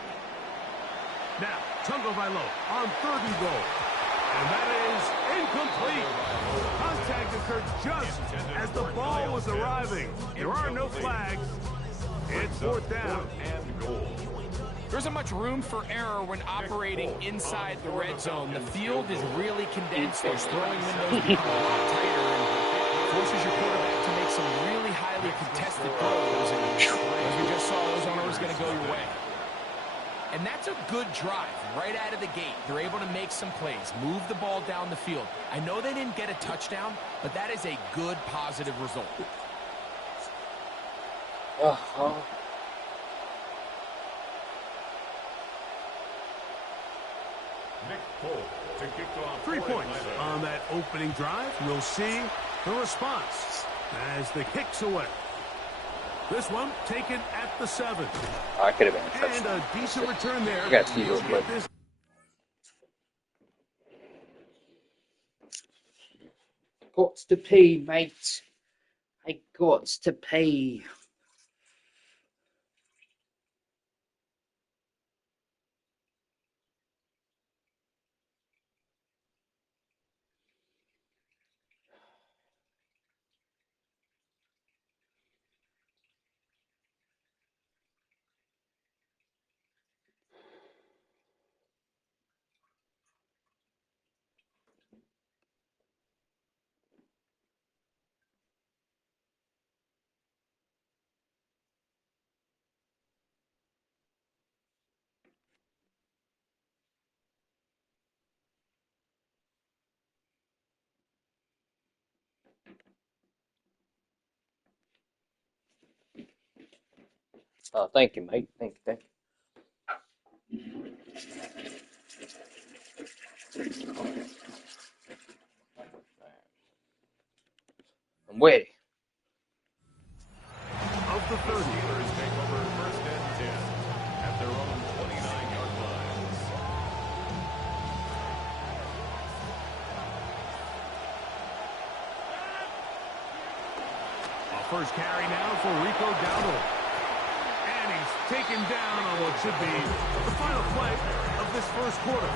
Now, Tagovailoa on third and goal. And that is incomplete. Contact occurred just as the ball was arriving. There are no flags. It's fourth down. There isn't much room for error when operating inside the red zone. The field is really condensed. Those throwing windows become a lot tighter and forces your quarterback to make some really highly contested throws. And as we just saw, those aren't always going to go your way. And that's a good drive right out of the gate. They're able to make some plays, move the ball down the field. I know they didn't get a touchdown, but that is a good, positive result. Nick Pope to kick off 3 points on that opening drive. We'll see the response as the kick's away. This one taken at the 7. I could have been a touchdown. And a decent return there. I got to see real quick. Got to pee, mate. I got to pee. Oh, thank you, mate. Thank you. I'm ready. Of the 30. Steelers take over first and 10 at their own 29-yard line. A first carry now for Rico Dowdle. And he's taken down on what should be the final play of this first quarter.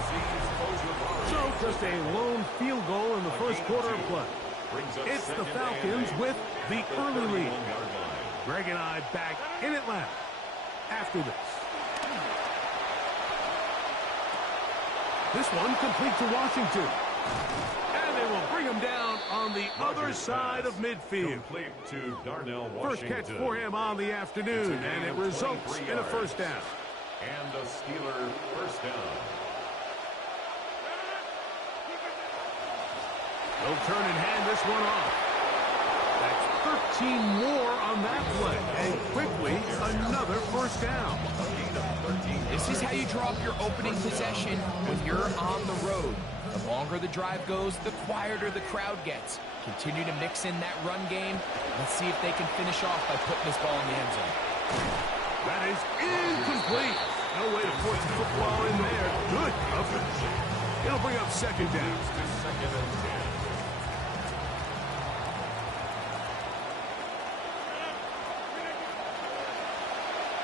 So just a lone field goal in the first quarter of play. It's the Falcons with the early lead. Greg and I back in Atlanta after this. This one complete to Washington. And they will bring him down on the other side of midfield. Complete to Darnell First Washington. catch for him on the afternoon, and it results in a first down. And a Steeler first down. They'll turn and hand this one off. That's 13 more on that play. And quickly, another first down. This is how you draw up your opening possession when you're on the road. The longer the drive goes, the quieter the crowd gets. Continue to mix in that run game. Let's see if they can finish off by putting this ball in the end zone. That is incomplete. No way to force the football in there. Good coverage. It'll bring up second down. Second and 10.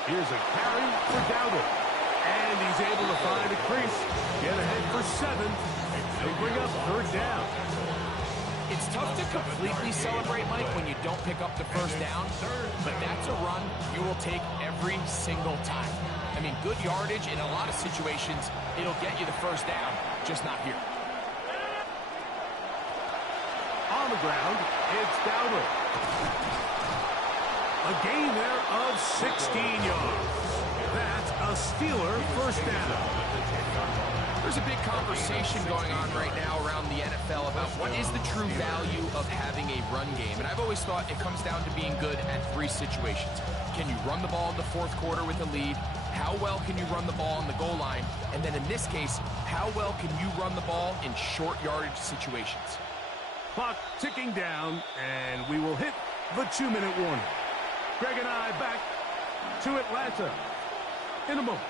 Here's a carry for Dowdle. And he's able to find a crease. Get ahead for 7. They bring up 3rd down. It's tough to completely celebrate, Mike, when you don't pick up the first down, but that's a run you will take every single time. I mean, good yardage in a lot of situations, it'll get you the first down, just not here. On the ground, it's Dowdle. A gain there of 16 yards. That's a Steeler first down. There's a big conversation going on right now around the NFL about what is the true value of having a run game. And I've always thought it comes down to being good at 3 situations. Can you run the ball in the 4th quarter with a lead? How well can you run the ball on the goal line? And then in this case, how well can you run the ball in short yardage situations? Clock ticking down, and we will hit the 2-minute warning. Greg and I back to Atlanta in a moment.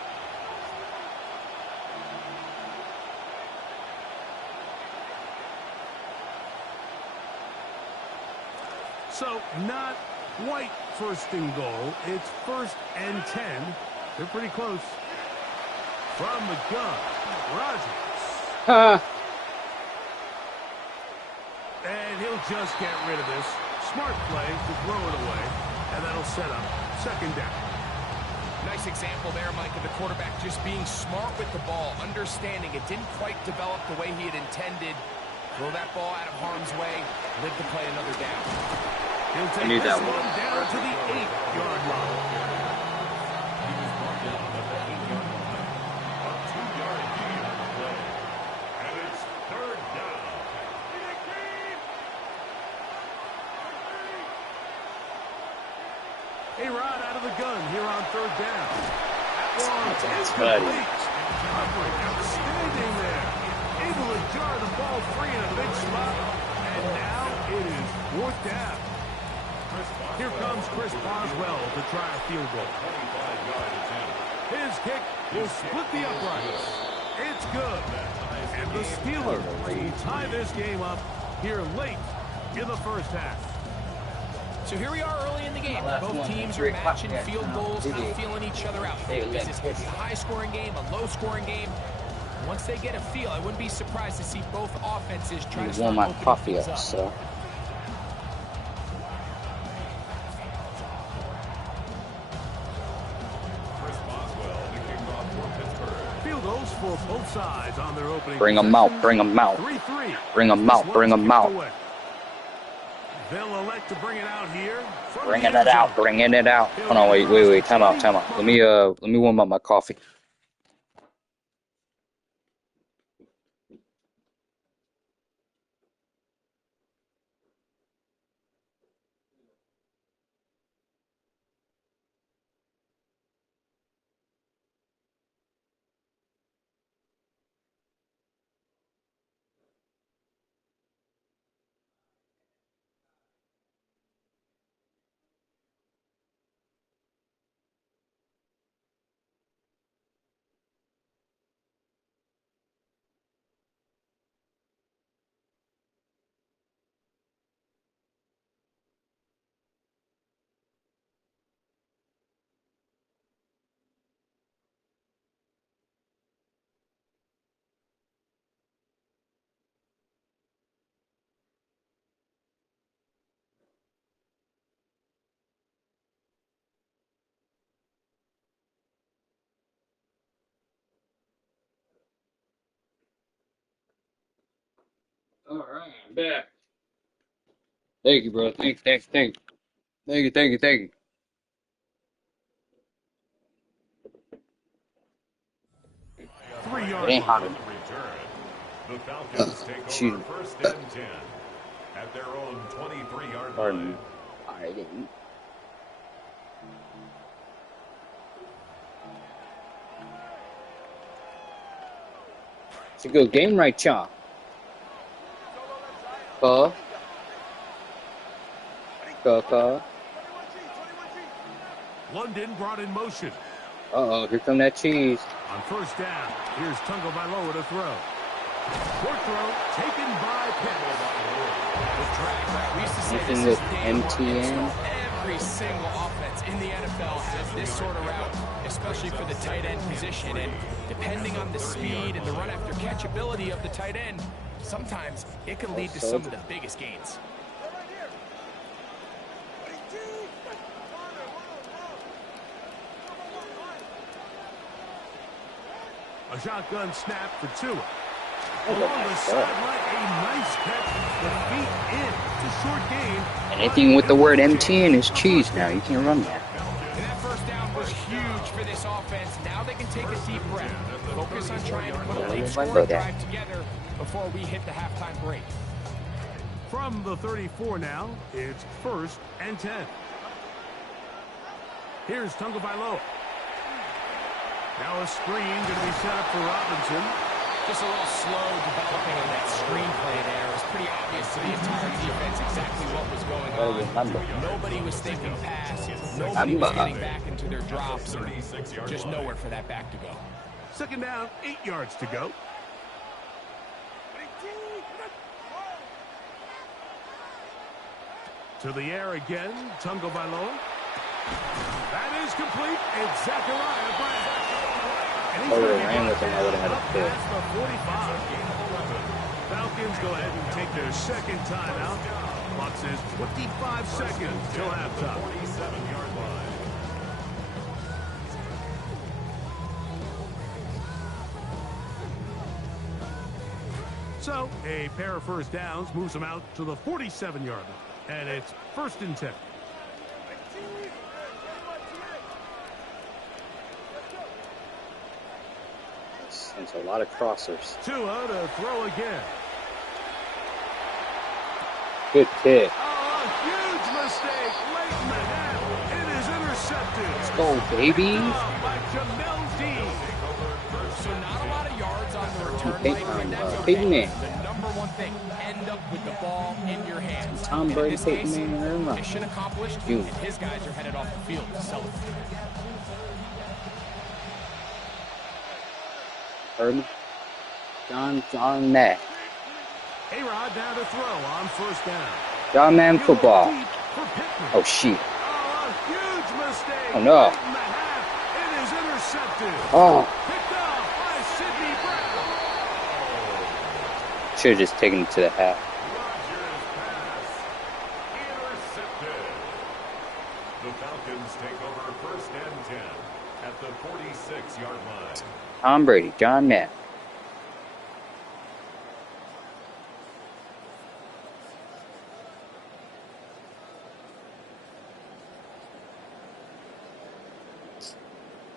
So, not quite 1st and goal. It's 1st and 10. They're pretty close. From the gun, Rodgers. And he'll just get rid of this. Smart play to throw it away. And that'll set up 2nd down. Nice example there, Mike, of the quarterback just being smart with the ball, understanding it didn't quite develop the way he had intended. Throw that ball out of harm's way, live to play another down. He'll take this one down to the 8-yard line. He was brought down at the 8-yard line. A 2-yard gain on the play. And it's 3rd down. AROD out of the gun here on 3rd down. That's buddy. Coverage outstanding there. Able to jar the ball free in a big spot. And now it is 4th down. Here comes Chris Boswell to try a field goal. His kick will split the uprights. It's good. And the Steelers tie this game up here late in the 1st half. So here we are early in the game. Both teams are matching field goals, kind of feeling each other out. Is this going to be a high-scoring game, a low-scoring game? Once they get a feel, I wouldn't be surprised to see both offenses try to start my opening coffee things up, up. so. Field goals for both sides on their opening. Bring them out, bring them out. 3-3. Bring them out, bring them out. They'll elect to bring it out here. Bringing it out, bringing it out. Hold on, wait, time out. Let me warm up my coffee. All right, I'm back. Thank you, bro. Thank you. It ain't hot enough. The Falcons take over 1st and 10 at their own 23-yard line. I didn't. It's a good game, right, Chon? London brought in motion. Here come that cheese. On 1st down, here's Tagovailoa to throw. Short throw taken by Pitts. The drag, right? We used to say Anything this is with day one. MTN? Every single offense in the NFL has this sort of route, especially for the tight end position. And depending on the speed and the run after catch ability of the tight end, sometimes it can lead to some of the biggest gains. A shotgun snap for Tua. Along the sideline, a nice catch. The feet in. It's a short gain. Anything with the word MT in is cheese now. You can't run that. And that first down was huge for this offense. Now they can take a deep breath. Focus on trying to put a late scoring drive together before we hit the halftime break. From the 34 now, it's 1st and 10. Here's Tagovailoa. Now a screen going to be set up for Robinson. Just a little slow developing on that screenplay there. It was pretty obvious to the entire defense exactly what was going on. Nobody was thinking pass. Nobody was getting back into their drops. And just nowhere for that back to go. 2nd down, 8 yards to go. To the air again, Tagovailoa. That is complete. It's Zachariah Brand. Oh, they ran with him. I would have had a pick. Falcons go ahead and take their 2nd timeout. Clock says 25 seconds till halftime. 47-yard line. So, a pair of first downs moves them out to the 47-yard line. And it's 1st and 10. It's a lot of crossers. Tua to throw again. Good pick. Oh, a huge mistake late in the half. It is intercepted. Let's go, baby. By Jamel Dean. So not a lot of yards on the return leg, but that's okay. Peyton Man. The number one thing, end up with the ball in your hands. Tom Brady, Peyton Man, mission accomplished, and his guys are headed off the field to celebrate. Herb. John Matt. AROD now to throw on 1st down. John Man football. Oh, shit. Oh, a huge mistake. Oh, no. Late in the half. It is intercepted. Oh. Picked off by Sidney Brown. Should have just taken it to the half. Rodgers' pass. Intercepted. The Falcons take over 1st and 10 at the 46-yard line. Tom Brady, John Matt.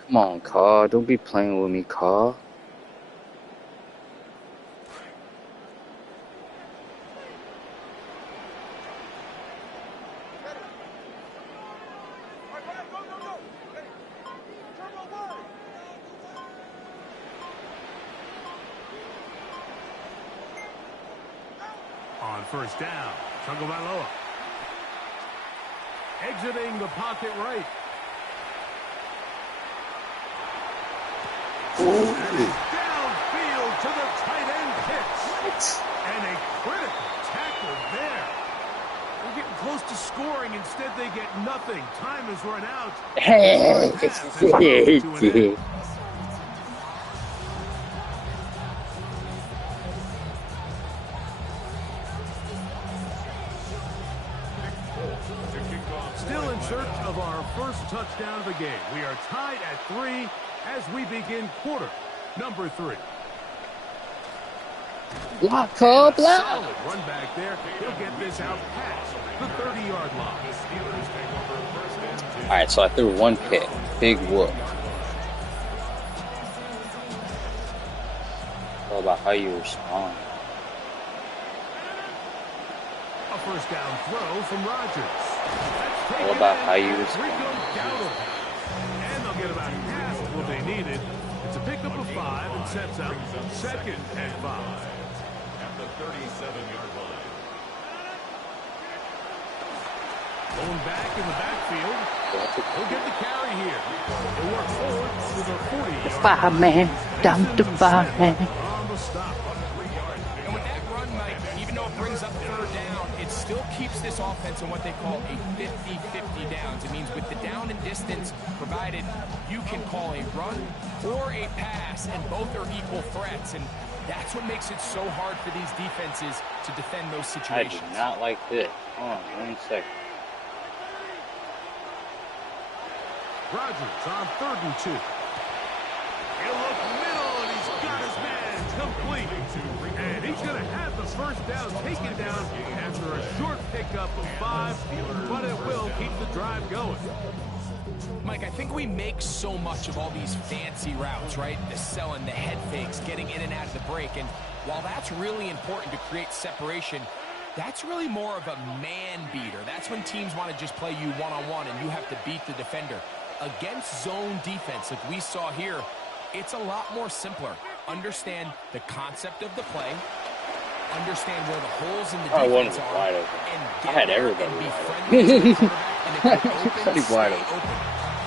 Come on, Carl. Don't be playing with me, Carl. On 1st down, Tagovailoa. Exiting the pocket right. Downfield to the tight end pitch. And a critical tackle there. We're getting close to scoring. Instead, they get nothing. Time has run out. Still in search of our 1st touchdown of the game. We are tied at 3 as we begin quarter number 3. Block, Carl, block. Solid run back there. He'll get this out past the 30-yard line. All right, so I threw 1 pick. Big whoop. All about how you respond. A 1st down throw from Rodgers. All about how you respond. And they'll get about half of what they needed. It's a pickup of 5 and sets up 2nd and 5. At the 37-yard line. Going back in the backfield. He'll get the carry here. He'll work forward to the 40-yard line. 5-man, down to 5-man. On the stop. And with that run, Mike, even though it brings up 3rd down, it still keeps this offense in what they call a 50-50 downs. It means with the down and granted, you can call a run or a pass, and both are equal threats, and that's what makes it so hard for these defenses to defend those situations. I do not like this. Hold on 1 second. Rodgers on 3rd and 2. He'll look middle, and he's got his man complete. And he's going to have the first down taken down after a short pickup of 5, but it will keep the drive going. Mike, I think we make so much of all these fancy routes, right? The selling, the head fakes, getting in and out of the break. And while that's really important to create separation, that's really more of a man beater. That's when teams want to just play you one-on-one and you have to beat the defender. Against zone defense, like we saw here, it's a lot more simpler. Understand the concept of the play, understand where the holes in the defense are, and get I had there everybody and be wide friendly to the quarterback, and if you're open, Everybody stay wide open.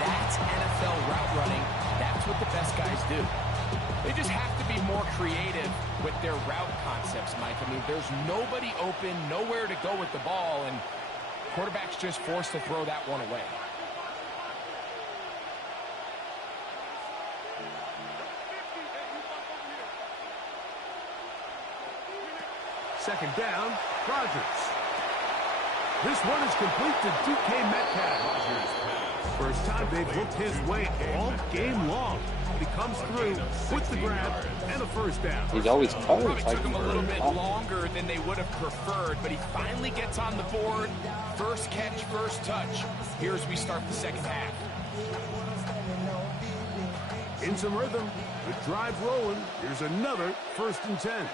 That's NFL route running. That's what the best guys do. They just have to be more creative with their route concepts, Mike. I mean, there's nobody open, nowhere to go with the ball, and quarterback's just forced to throw that one away. Second down, Rodgers. This one is complete to DK Metcalf. First time they've looked his way all game long. He comes through with the grab and a first down. He's always covered. Probably took him a little bit longer than they would have preferred, but he finally gets on the board. First catch, first touch. Here as we start the second half. In some rhythm, the drive rolling. Here's another 1st and 10.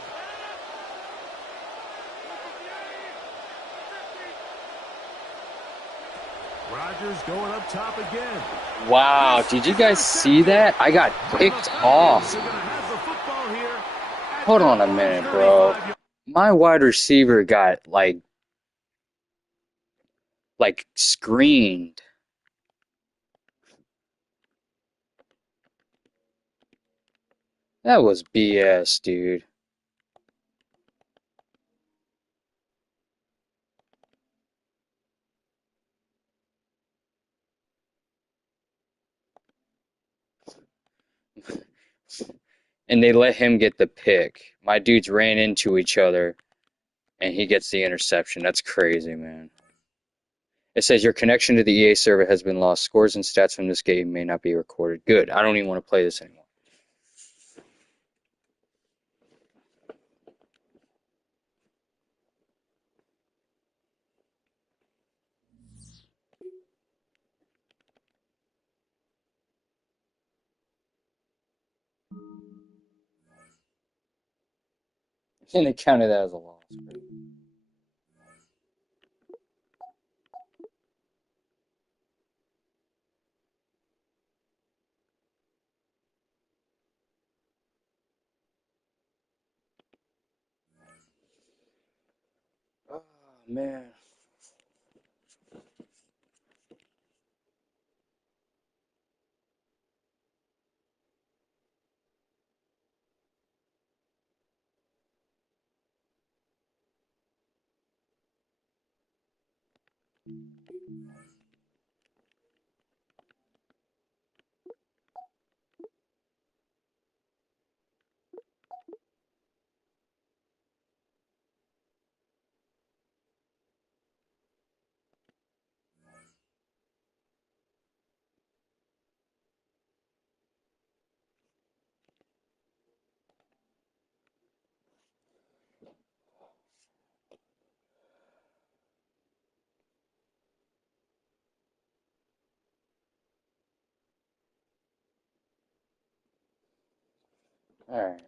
Rodgers going up top again. Wow, did you guys see that? I got picked off. Hold on a minute, bro. My wide receiver got, like screened. That was BS, dude. And they let him get the pick. My dudes ran into each other, and he gets the interception. That's crazy, man. It says your connection to the EA server has been lost. Scores and stats from this game may not be recorded. Good. I don't even want to play this anymore. And they counted that as a loss. Oh, man. All right.